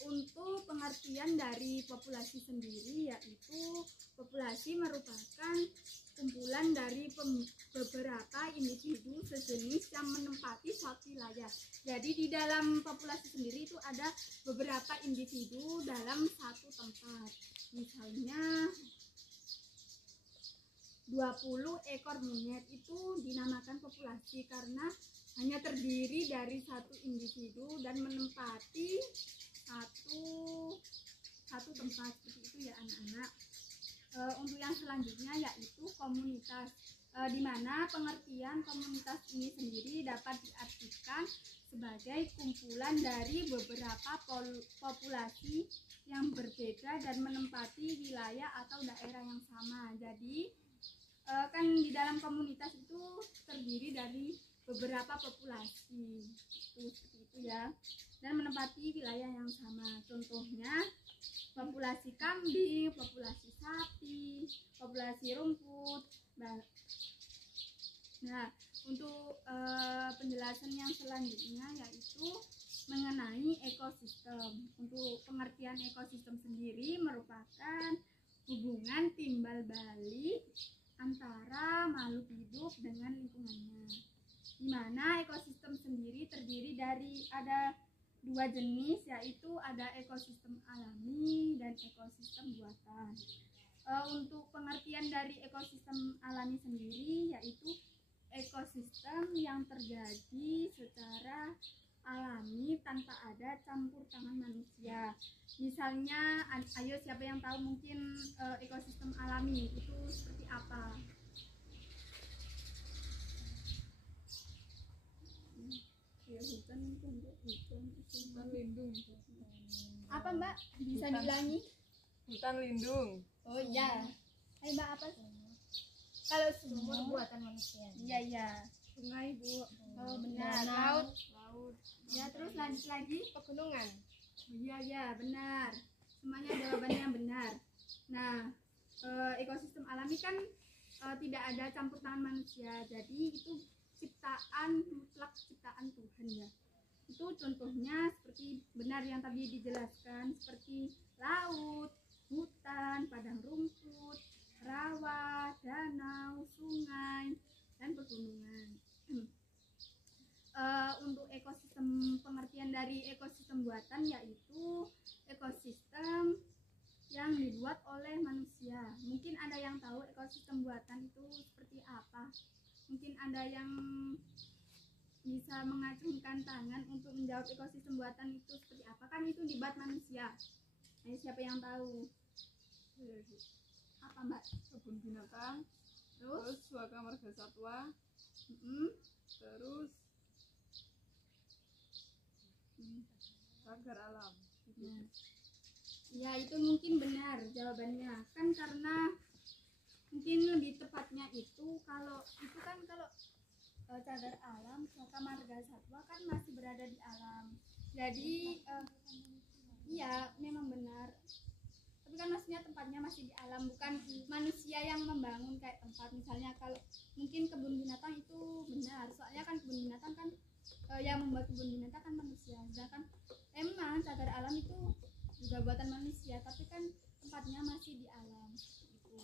untuk pengertian dari populasi sendiri, yaitu populasi merupakan kumpulan dari beberapa individu sejenis yang menempati suatu wilayah. Jadi di dalam populasi sendiri itu ada beberapa individu dalam satu tempat. Misalnya 20 ekor monyet itu dinamakan populasi karena hanya terdiri dari satu individu dan menempati satu tempat. Seperti itu ya anak-anak. Untuk yang selanjutnya yaitu komunitas, di mana pengertian komunitas ini sendiri dapat diartikan sebagai kumpulan dari beberapa populasi yang berbeda dan menempati wilayah atau daerah yang sama. Jadi kan di dalam komunitas itu terdiri dari beberapa populasi seperti itu ya, dan menempati wilayah yang sama. Contohnya populasi kambing, populasi sapi, populasi rumput. Nah, untuk penjelasan yang selanjutnya yaitu mengenai ekosistem. Untuk pengertian ekosistem sendiri merupakan hubungan timbal balik antara makhluk hidup dengan lingkungannya, di mana ekosistem sendiri terdiri dari ada dua jenis, yaitu ada ekosistem alami dan ekosistem buatan. Untuk pengertian dari ekosistem alami sendiri yaitu ekosistem yang terjadi secara alami tanpa ada campur tangan manusia. Misalnya, ayo siapa yang tahu mungkin ekosistem alami itu seperti apa? Ya, hutan lindung. Apa Mbak? Bisa diulangi? Hutan lindung. Oh iya. Hai Mbak, apa? Kalau Sumur sumur buatan manusia. iya. Sungai, Bu. Oh benar. Danau. Laut. Ya, terus lanjut lagi. Pegunungan. Oh, iya benar. Semuanya jawabannya yang benar. Nah, ekosistem alami kan tidak ada campur tangan manusia. Jadi itu ciptaan mutlak, ciptaan Tuhan ya. Itu contohnya seperti benar yang tadi dijelaskan, seperti laut, hutan, padang rumput, rawa, danau, sungai, dan pegunungan. Untuk ekosistem, pengertian dari ekosistem buatan yaitu ekosistem yang dibuat oleh manusia. Mungkin ada yang tahu ekosistem buatan itu seperti apa? Mungkin ada yang bisa mengacungkan tangan untuk menjawab ekosistem buatan itu seperti apa? Kan itu dibuat manusia. Ayo, siapa yang tahu? Apa Mbak? Kebun binatang, Terus? terus Waka Marga Satwa, terus cagar alam. Nah, ya itu mungkin benar jawabannya. Kan karena mungkin lebih tepatnya itu kalau cagar alam, Waka Marga Satwa kan masih berada di alam. Jadi iya memang benar. Tapi kan maksudnya tempatnya masih di alam, bukan manusia yang membangun kayak tempat. Misalnya kalau mungkin kebun binatang itu benar, soalnya kan kebun binatang kan yang membuat kebun binatang kan manusia. Sedangkan emang cagar alam itu juga buatan manusia, tapi kan tempatnya masih di alam. Gitu.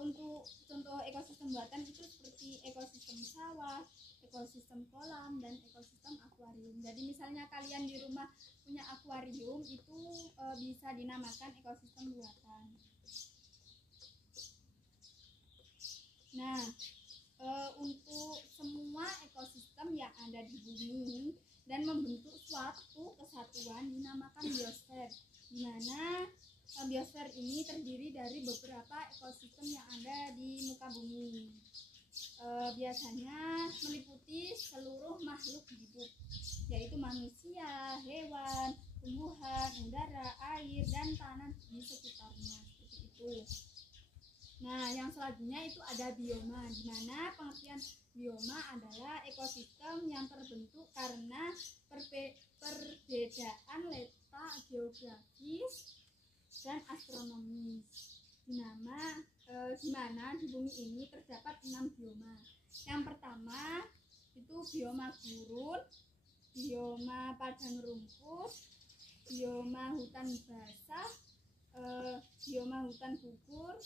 Untuk contoh ekosistem buatan itu seperti ekosistem sawah, ekosistem kolam, dan ekosistem akuarium. Jadi misalnya kalian di rumah punya akuarium itu bisa dinamakan ekosistem buatan. Nah, untuk semua ekosistem yang ada di bumi dan membentuk suatu kesatuan dinamakan biosfer, di mana biosfer ini terdiri dari beberapa ekosistem yang ada di muka bumi. Biasanya meliputi seluruh makhluk hidup, yaitu manusia, hewan, tumbuhan, udara, air, dan tanah di sekitarnya. Seperti itu. Nah, yang selanjutnya itu ada bioma, di mana pengertian bioma adalah ekosistem yang terbentuk karena perbedaan letak geografis dan astronomis. Di mana di bumi ini terdapat 6 bioma. Yang pertama itu bioma gurun, bioma padang rumput, bioma hutan basah, bioma hutan gugur,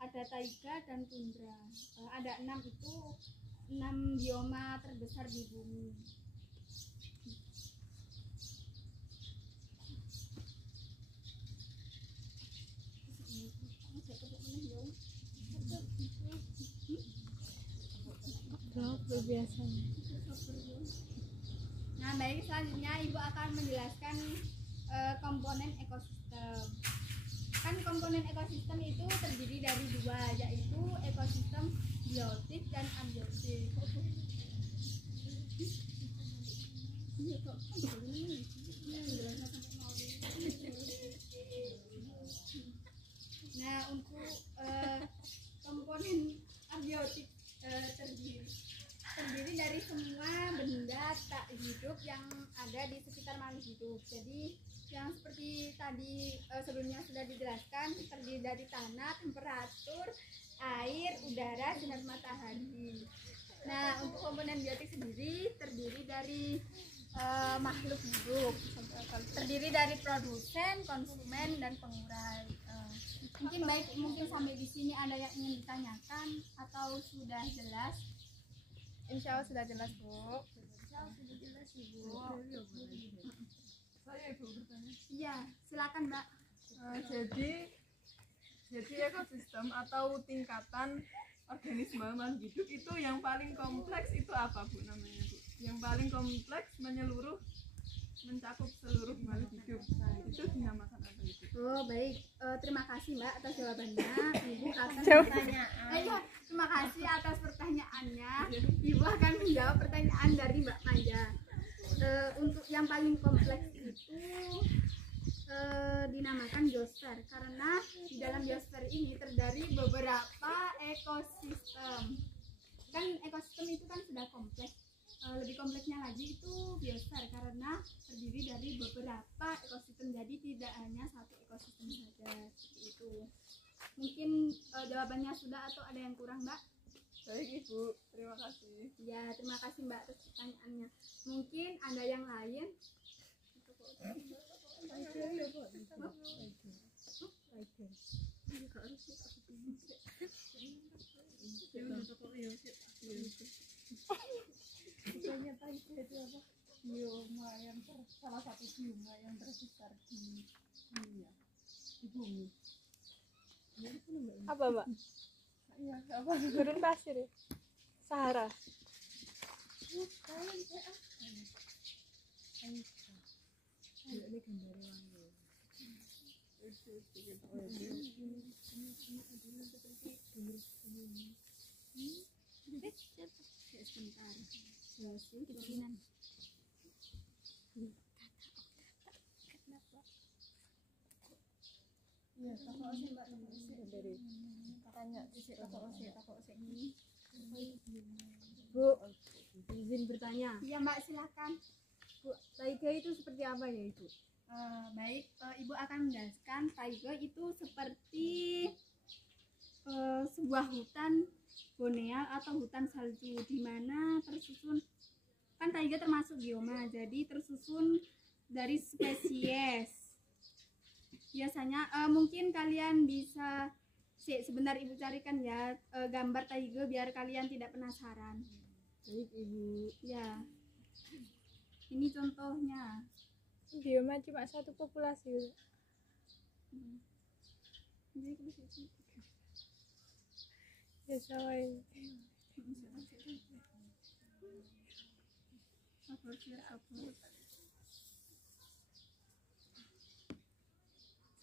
ada taiga dan tundra. Ada 6 itu, 6 bioma terbesar di bumi. Biasa. Nah, baik, selanjutnya Ibu akan menjelaskan komponen ekosistem. Kan komponen ekosistem itu terdiri dari 2, yaitu ekosistem biotik dan abiotik. Nah, untuk komponen abiotik terdiri dari semua benda tak hidup yang ada di sekitar makhluk hidup. Jadi yang seperti tadi sebelumnya sudah dijelaskan, terdiri dari tanah, temperatur, air, udara, sinar matahari. Nah, untuk komponen biotik sendiri terdiri dari makhluk hidup, terdiri dari produsen, konsumen, dan pengurai. Mungkin sampai di sini ada yang ingin ditanyakan atau sudah jelas? Insya Allah sudah jelas, Bu. Sudah jelas, Ibu. Saya Ibu bertanya. Iya, silakan, Mbak. Jadi ekosistem atau tingkatan organisme makhluk hidup itu yang paling kompleks itu apa, Bu, namanya, Bu? Yang paling kompleks mencakup seluruh makhluk hidup. Nah, itu dinamakan apa itu? Oh, baik. Terima kasih, Mbak, atas jawabannya. Ibu akan terima kasih atas pertanyaannya. Ibu akan menjawab pertanyaan dari Mbak Maya. Untuk yang paling kompleks itu dinamakan biosfer, karena di dalam biosfer ini terdiri beberapa ekosistem. Kan ekosistem itu kan sudah kompleks. Lebih kompleksnya lagi itu biosfer, karena terdiri dari beberapa ekosistem, jadi tidak hanya satu ekosistem saja. Seperti itu. Mungkin jawabannya sudah atau ada yang kurang, Mbak? Baik, Ibu, terima kasih. Ya, terima kasih, Mbak, atas pertanyaannya. Mungkin ada yang lain? Misalnya taiga itu apa? Bioma yang salah satu bioma yang terbesar di dunia, di bumi. Apa, Mbak? Iya, apa? Gurun pasir ya? Sahara. Sebentar. Ya, sih, kemungkinan. Iya, takut sih, Mbak, dari tanya takut sih. Bu, izin bertanya. Iya, Mbak, silakan. Bu, taiga itu seperti apa ya, Ibu? Baik, Ibu akan menjelaskan taiga itu seperti sebuah hutan boreal atau hutan salju, di mana tersusun, kan taiga termasuk bioma, jadi tersusun dari spesies. Biasanya mungkin kalian bisa sebentar Ibu carikan ya gambar taiga biar kalian tidak penasaran. Baik, Ibu. Ya, ini contohnya. Bioma cuma satu populasi. Ya, sawai.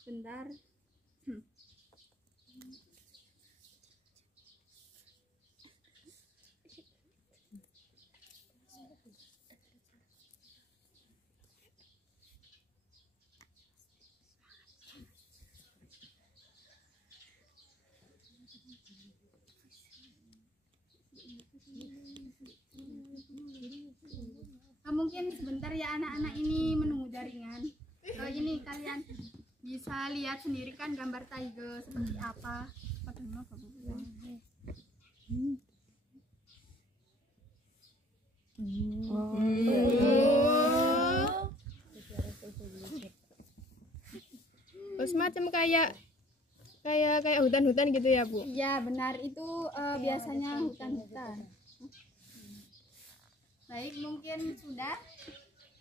Sebentar. Mungkin sebentar ya anak-anak ini menunggu jaringan. Ini kalian bisa lihat sendiri kan gambar taiga seperti apa. kayak hutan-hutan gitu ya, Bu? Ya benar, itu biasanya hutan-hutan. Baik, mungkin sudah.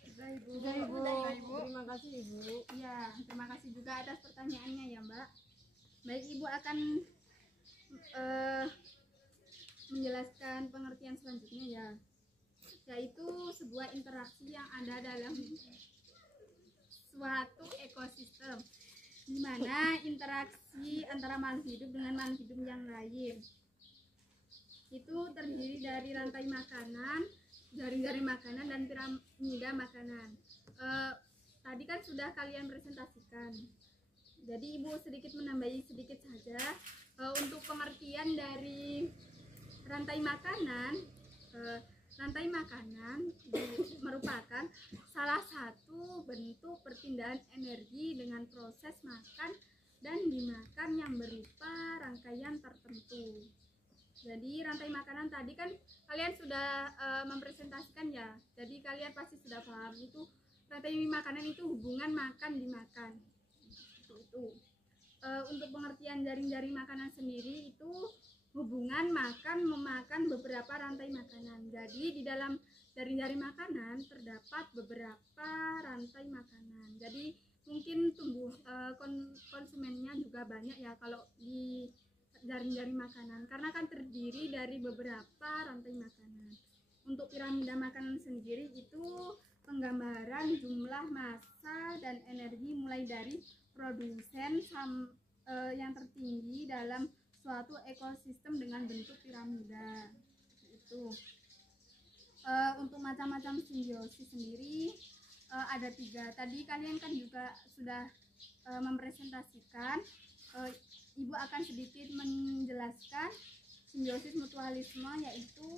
Sudah, Ibu. Terima kasih, Ibu. Ya, terima kasih juga atas pertanyaannya ya Mbak. Baik, Ibu akan menjelaskan pengertian selanjutnya ya, yaitu sebuah interaksi yang ada dalam suatu ekosistem, di mana interaksi antara makhluk hidup dengan makhluk hidup yang lain itu terdiri dari rantai makanan, jaring-jaring makanan, dan piramida makanan. Tadi kan sudah kalian presentasikan, jadi Ibu sedikit menambahi sedikit saja untuk pengertian dari rantai makanan. Rantai makanan merupakan salah satu bentuk perpindahan energi dengan proses makan dan dimakan yang berupa rangkaian tertentu. Jadi rantai makanan tadi kan kalian sudah mempresentasikan ya, jadi kalian pasti sudah paham itu rantai makanan itu hubungan makan dimakan. Itu. Untuk pengertian jaring-jaring makanan sendiri itu hubungan makan memakan beberapa rantai makanan. Jadi di dalam jaring-jaring makanan terdapat beberapa rantai makanan. Jadi mungkin konsumennya juga banyak ya kalau di jaring-jaring makanan, karena kan terdiri dari beberapa rantai makanan. Untuk piramida makanan sendiri itu penggambaran jumlah massa dan energi mulai dari produsen yang tertinggi dalam suatu ekosistem dengan bentuk piramida. Itu. Untuk macam-macam simbiosis sendiri ada 3. Tadi kalian kan juga sudah mempresentasikan. Ibu akan sedikit menjelaskan simbiosis mutualisme, yaitu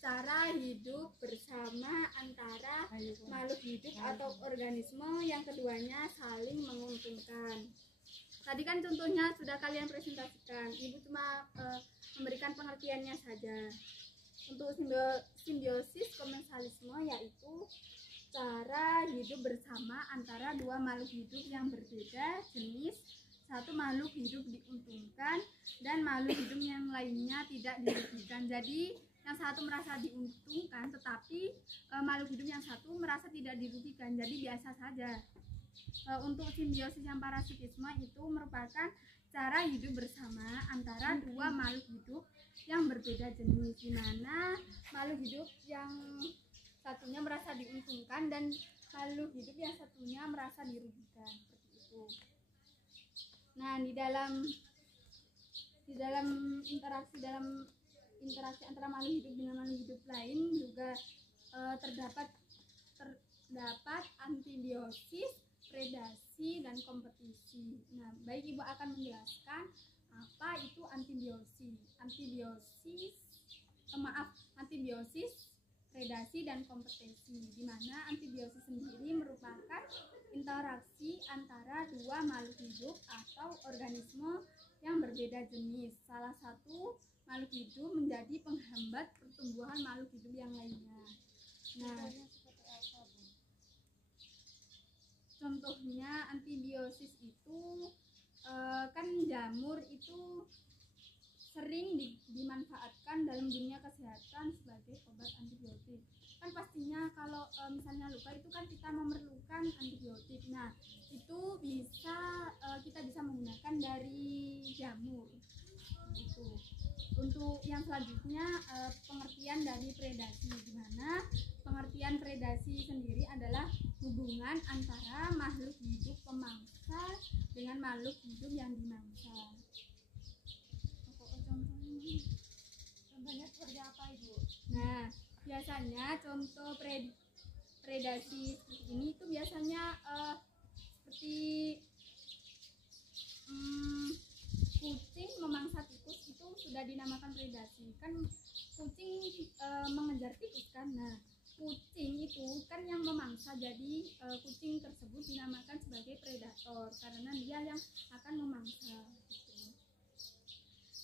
cara hidup bersama antara makhluk hidup atau organisme yang keduanya saling menguntungkan. Tadi kan contohnya sudah kalian presentasikan, Ibu cuma memberikan pengertiannya saja. Untuk simbiosis komensalisme yaitu cara hidup bersama antara dua makhluk hidup yang berbeda jenis, satu makhluk hidup diuntungkan dan makhluk hidup yang lainnya tidak dirugikan. Jadi yang satu merasa diuntungkan tetapi makhluk hidup yang satu merasa tidak dirugikan, jadi biasa saja. Untuk simbiosis yang parasitisme itu merupakan cara hidup bersama antara dua makhluk hidup yang berbeda jenis, di mana makhluk hidup yang satunya merasa diuntungkan dan makhluk hidup yang satunya merasa dirugikan, seperti itu. Nah, di dalam interaksi antara makhluk hidup dengan makhluk hidup lain juga terdapat antibiiosis, predasi, dan kompetisi. Nah, baik Ibu akan menjelaskan apa itu antibiosis, predasi, dan kompetisi. Di mana antibiosis sendiri merupakan interaksi antara dua makhluk hidup atau organisme yang berbeda jenis. Salah satu makhluk hidup menjadi penghambat pertumbuhan makhluk hidup yang lainnya. Nah, contohnya antibiosis itu kan jamur itu sering dimanfaatkan dalam dunia kesehatan sebagai obat antibiotik. Kan pastinya kalau misalnya luka itu kan kita memerlukan antibiotik. Nah, itu kita bisa menggunakan dari jamur. Gitu. Untuk yang selanjutnya pengertian dari predasi, di mana pengertian predasi sendiri adalah hubungan antara makhluk hidup pemangsa dengan makhluk hidup yang dimangsa. Contohnya seperti apa, Ibu? Nah, biasanya contoh predasi seperti ini itu biasanya seperti kucing memangsa tikus, itu sudah dinamakan predasi. Kan kucing mengejar tikus kan. Nah, kucing itu kan yang memangsa, jadi kucing tersebut dinamakan sebagai predator karena dia yang akan memangsa.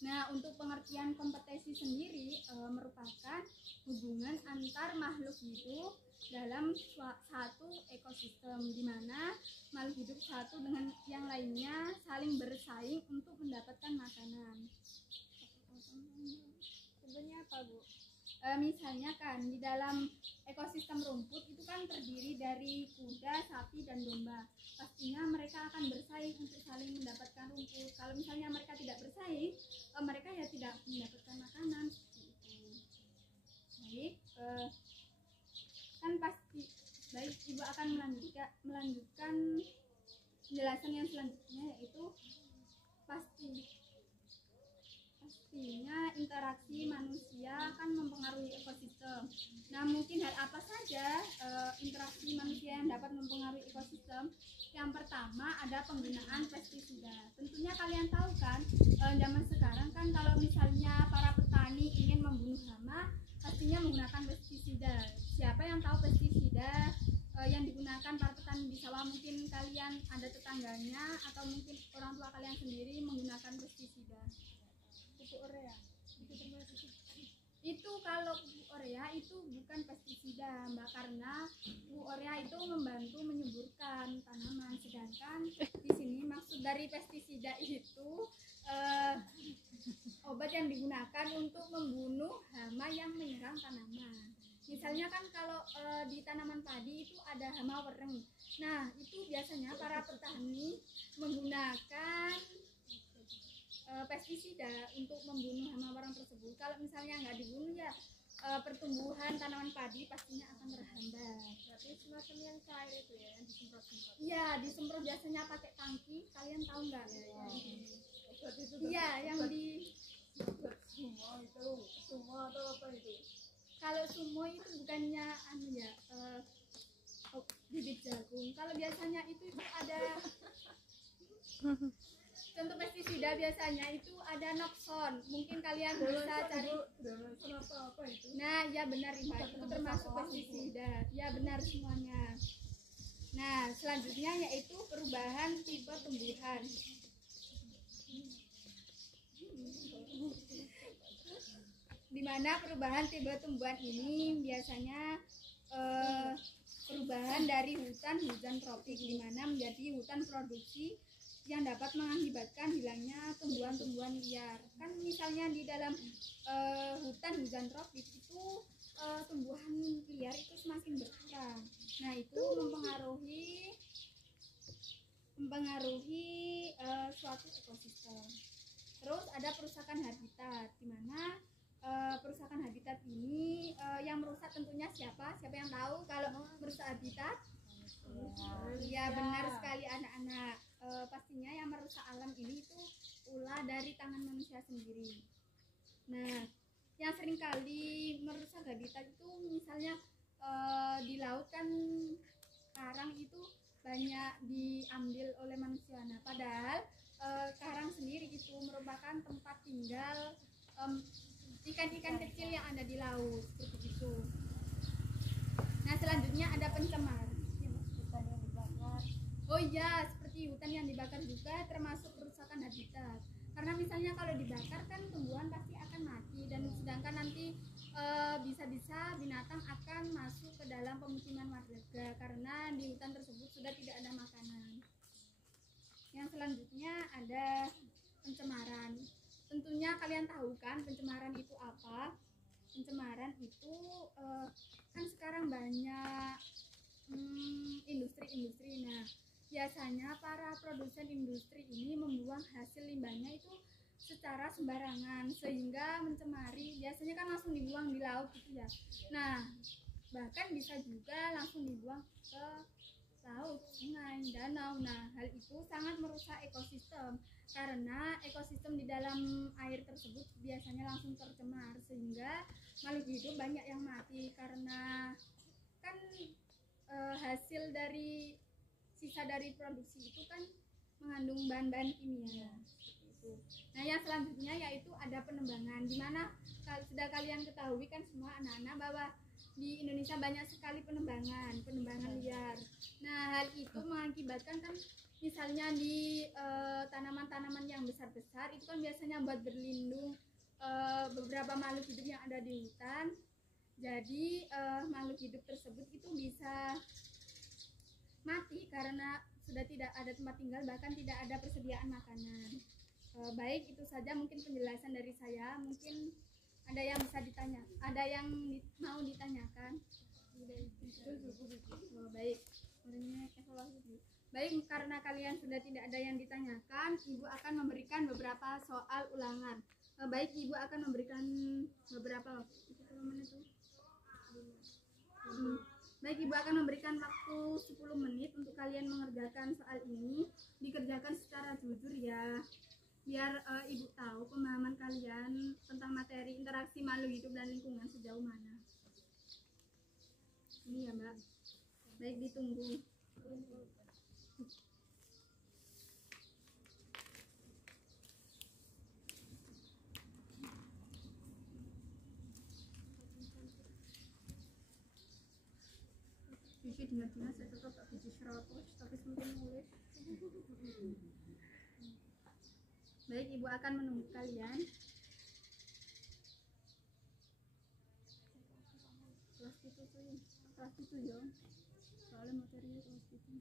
Nah, untuk pengertian kompetisi sendiri merupakan hubungan antar makhluk hidup dalam satu ekosistem, di mana makhluk hidup satu dengan yang lainnya saling bersaing untuk mendapatkan makanan. Contohnya apa, Bu? Misalnya kan di dalam ekosistem rumput itu kan terdiri dari kuda, sapi, dan domba. Pastinya mereka akan bersaing untuk saling mendapatkan rumput. Kalau misalnya mereka tidak bersaing, mereka ya tidak mendapatkan makanan. Seperti itu. Baik, kan pasti baik Ibu akan melanjutkan penjelasan yang selanjutnya, yaitu pastinya interaksi manusia akan mempengaruhi ekosistem. Nah, mungkin hal apa saja interaksi manusia yang dapat mempengaruhi ekosistem? Yang pertama ada penggunaan pestisida. Tentunya kalian tahu kan, zaman sekarang kan kalau misalnya para petani ingin membunuh hama, pastinya menggunakan pestisida. Siapa yang tahu pestisida yang digunakan para petani di sawah? Mungkin kalian ada tetangganya atau mungkin orang tua kalian sendiri menggunakan pestisida. Pupuk urea itu termasuk. Itu kalau pupuk urea itu bukan pestisida, Mbak, karena pupuk urea itu membantu menyuburkan tanaman. Sedangkan di sini maksud dari pestisida itu obat yang digunakan untuk membunuh hama yang menyerang tanaman. Misalnya kan kalau di tanaman padi itu ada hama wereng. Nah, itu biasanya para petani menggunakan pestisida untuk membunuh hama wereng tersebut. Kalau misalnya nggak dibunuh ya pertumbuhan tanaman padi pastinya akan terhambat. Berarti semacam yang cair itu ya, yang disemprot-semprot. Iya, disemprot biasanya pakai tangki. Kalian tahu nggak? Obat itu Iya, yang di obat semua atau apa itu? kalau sumo itu bukannya bibit jagung. Kalau biasanya itu ada contoh pestisida, biasanya itu ada Noxon. Mungkin kalian bisa cari. Apa itu? Nah, ya benar Ibu, itu termasuk pestisida. Ya benar semuanya. Nah, selanjutnya yaitu perubahan tipe tumbuhan. Di mana perubahan tipe tumbuhan ini biasanya perubahan dari hutan hujan tropik, di mana menjadi hutan produksi yang dapat mengakibatkan hilangnya tumbuhan-tumbuhan liar. Kan misalnya di dalam hutan hujan tropik itu tumbuhan liar itu semakin berkurang. Nah, itu mempengaruhi suatu ekosistem. Terus ada perusakan habitat, di mana perusakan habitat ini yang merusak tentunya siapa? Siapa yang tahu kalau merusak habitat? Ya benar sekali anak-anak. Pastinya yang merusak alam ini itu ulah dari tangan manusia sendiri. Nah, yang sering kali merusak habitat itu misalnya di laut kan karang itu banyak diambil oleh manusia. Nah, padahal karang sendiri itu merupakan tempat tinggal ikan-ikan kecil yang ada di laut, seperti itu. Nah, selanjutnya ada pencemar. Hutan yang dibakar. Oh iya, seperti hutan yang dibakar juga termasuk kerusakan habitat. Karena misalnya kalau dibakar kan tumbuhan pasti akan mati, dan sedangkan nanti bisa-bisa binatang akan masuk ke dalam pemukiman warga karena di hutan tersebut sudah tidak ada makanan. Yang selanjutnya ada pencemaran. Tentunya kalian tahu kan pencemaran itu apa? Pencemaran itu kan sekarang banyak industri-industri. Nah, biasanya para produsen industri ini membuang hasil limbahnya itu secara sembarangan sehingga mencemari. Biasanya kan langsung dibuang di laut gitu ya. Nah, bahkan bisa juga langsung dibuang ke laut, sungai, danau. Nah, hal itu sangat merusak ekosistem karena ekosistem di dalam air tersebut biasanya langsung tercemar sehingga makhluk hidup banyak yang mati karena kan hasil dari sisa dari produksi itu kan mengandung bahan-bahan kimia. Itu. Nah, yang selanjutnya yaitu ada penebangan, di mana sudah kalian ketahui kan semua anak-anak bahwa di Indonesia banyak sekali penebangan liar. Nah, hal itu mengakibatkan kan misalnya di tanaman-tanaman yang besar-besar itu kan biasanya buat berlindung beberapa makhluk hidup yang ada di hutan. Jadi makhluk hidup tersebut itu bisa mati karena sudah tidak ada tempat tinggal, bahkan tidak ada persediaan makanan. Baik, itu saja mungkin penjelasan dari saya. Mungkin ada yang bisa ditanya, ada yang mau ditanyakan? Baik, baik, karena kalian sudah tidak ada yang ditanyakan, Ibu akan memberikan beberapa soal ulangan. Baik, Ibu akan memberikan beberapa waktu. Baik, Ibu akan memberikan waktu 10 menit untuk kalian mengerjakan soal ini. Dikerjakan secara jujur ya, biar Ibu tahu pemahaman kalian tentang materi interaksi makhluk hidup dan lingkungan sejauh mana. Ini ya, Mbak. Baik, ditunggu. Biji dengar-dengar saya tetap tak biji seratus, tapi semakin mulai. Baik, Ibu akan menunggu kalian. Kelas itu ya, soalnya materinya kelas itu.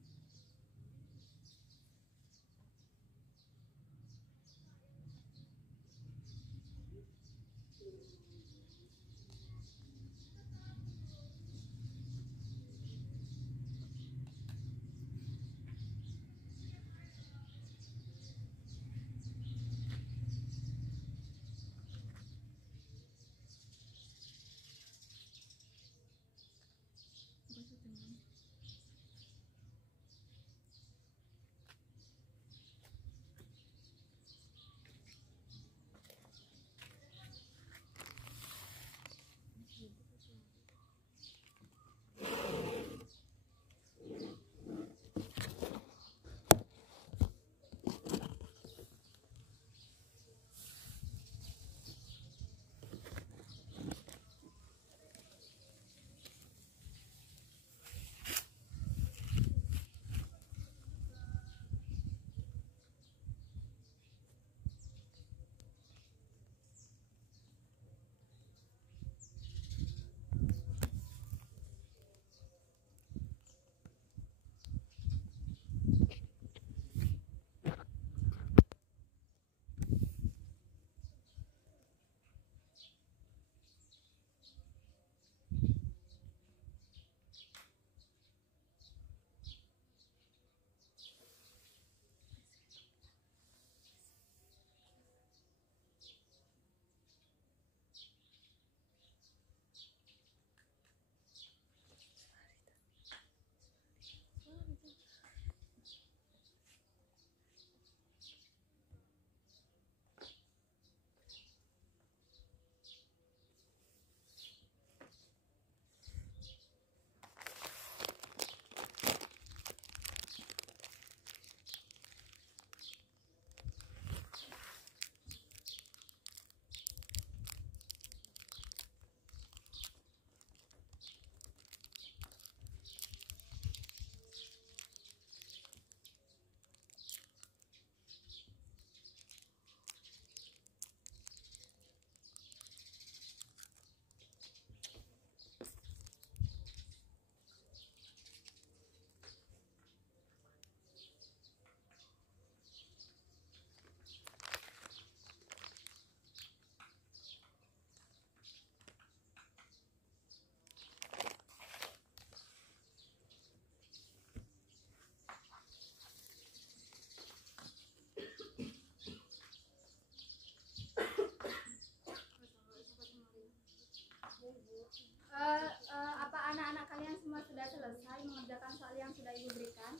Apa anak-anak kalian semua sudah selesai mengerjakan soal yang sudah Ibu berikan?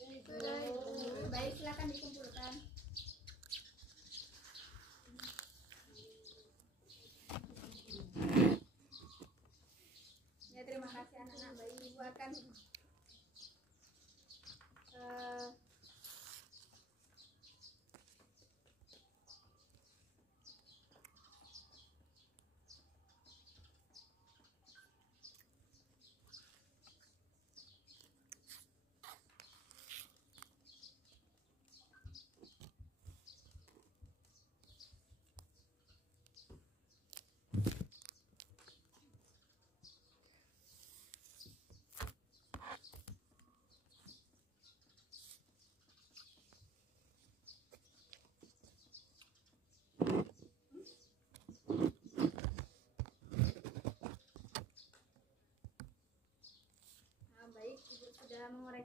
Sudah. Baik, silakan dikumpulkan. Ya, terima kasih anak-anak. Baik, Ibu akan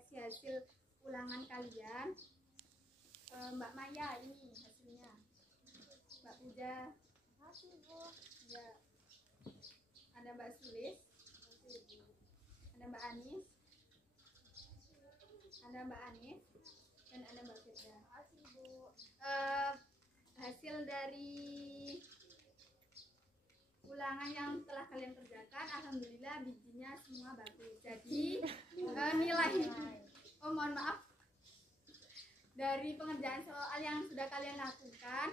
menyeleksi hasil ulangan kalian. Mbak Maya ini hasilnya. Mbak Puja. Ya. Ada Mbak Sulis. Ada Mbak Anis. Ada Mbak Anis dan ada Mbak Firda. Hasil dari ulangan yang telah kalian kerjakan, alhamdulillah bijinya semua bagus. Jadi nilai, mohon maaf, dari pengerjaan soal yang sudah kalian lakukan,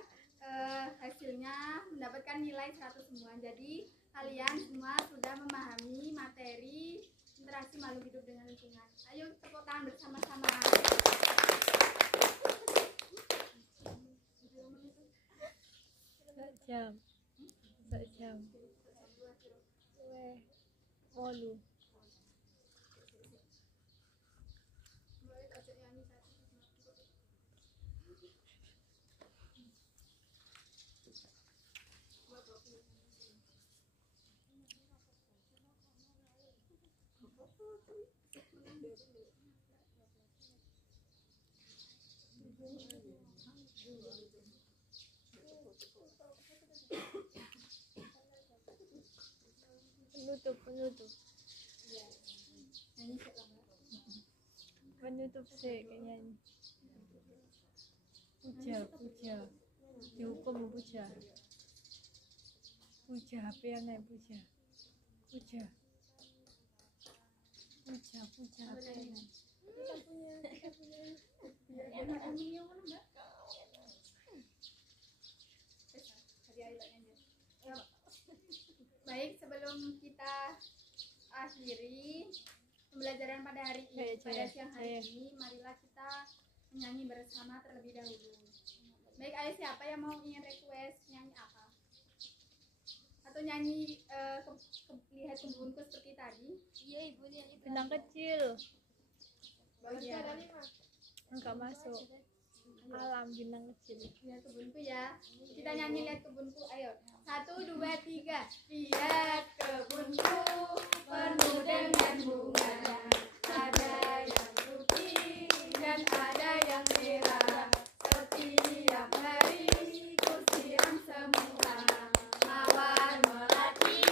hasilnya mendapatkan nilai 100 semua. Jadi kalian semua sudah memahami materi interaksi makhluk hidup dengan lingkungan. Ayo tepuk tangan bersama-sama. Jam. Walu. Penutup sih kayaknya ini. Puja. Dihukum puja. HP yang naik puja. HP yang naik. Baik, sebelum kita akhiri pembelajaran pada hari ini, pada siang hari ini, marilah kita menyanyi bersama terlebih dahulu. Baik, ayo siapa yang mau ingin request nyanyi apa? Atau nyanyi lihat kebunku seperti tadi? Iya, ibu nyanyi benang kecil. Bagian Enggak masuk. Alam benang kecil. lihat kebunku ya. Kita nyanyi lihat kebunku. Ayo. 1, 2, 3. Lihat kebunku penuh dengan bunganya. Ada yang putih dan ada yang merah. Setiap hari ku siram semua. Mawar melati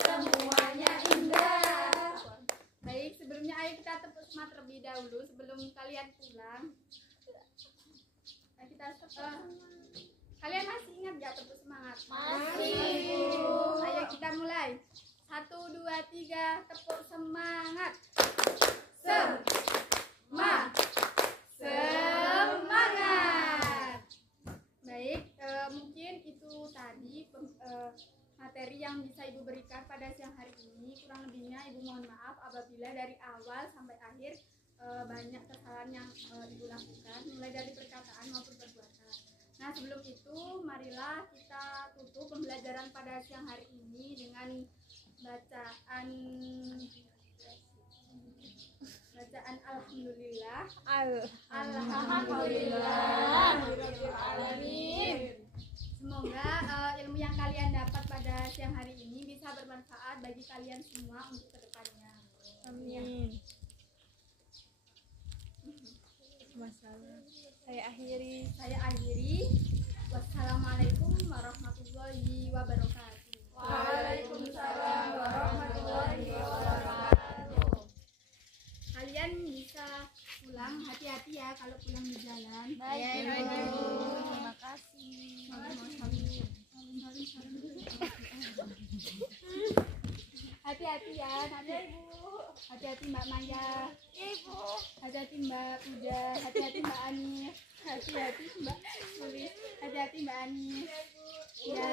semuanya indah. Baik, sebelumnya ayo kita tepuk semangat terlebih dahulu sebelum kalian pulang. Nah, kita kalian masih ingat gak tepuk semangat? Masih. Ayo kita mulai. 1, 2, 3, tepuk semangat. Semangat. Baik, mungkin itu tadi materi yang bisa Ibu berikan pada siang hari ini. Kurang lebihnya Ibu mohon maaf apabila dari awal sampai akhir banyak kesalahan yang Ibu lakukan, mulai dari perkataan maupun perbuatan. Nah, sebelum itu marilah kita tutup pembelajaran pada siang hari ini dengan bacaan alhamdulillah. Alhamdulillahirrahmanirrahim. Semoga ilmu yang kalian dapat pada siang hari ini bisa bermanfaat bagi kalian semua untuk kedepannya. Amin. Masalah. Saya akhiri. Wassalamualaikum warahmatullahi wabarakatuh. Waalaikumsalam warahmatullahi wabarakatuh. Kalian bisa pulang, hati-hati ya kalau pulang di jalan. Baik, Ibu. Terima kasih. Hati-hati ya, hati-hati Mbak Maya. Ibu. Hati-hati Mbak Puja, hati-hati Mbak Anis, hati-hati Mbak Sulis, hati-hati Mbak Anis. Ya.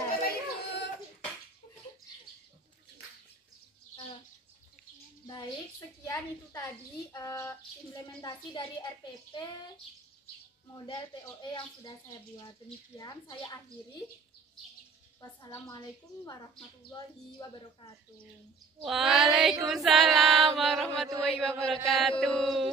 Baik, sekian itu tadi implementasi dari RPP model POE yang sudah saya buat. Demikian saya akhiri. Wassalamualaikum warahmatullahi wabarakatuh. Waalaikumsalam warahmatullahi wabarakatuh.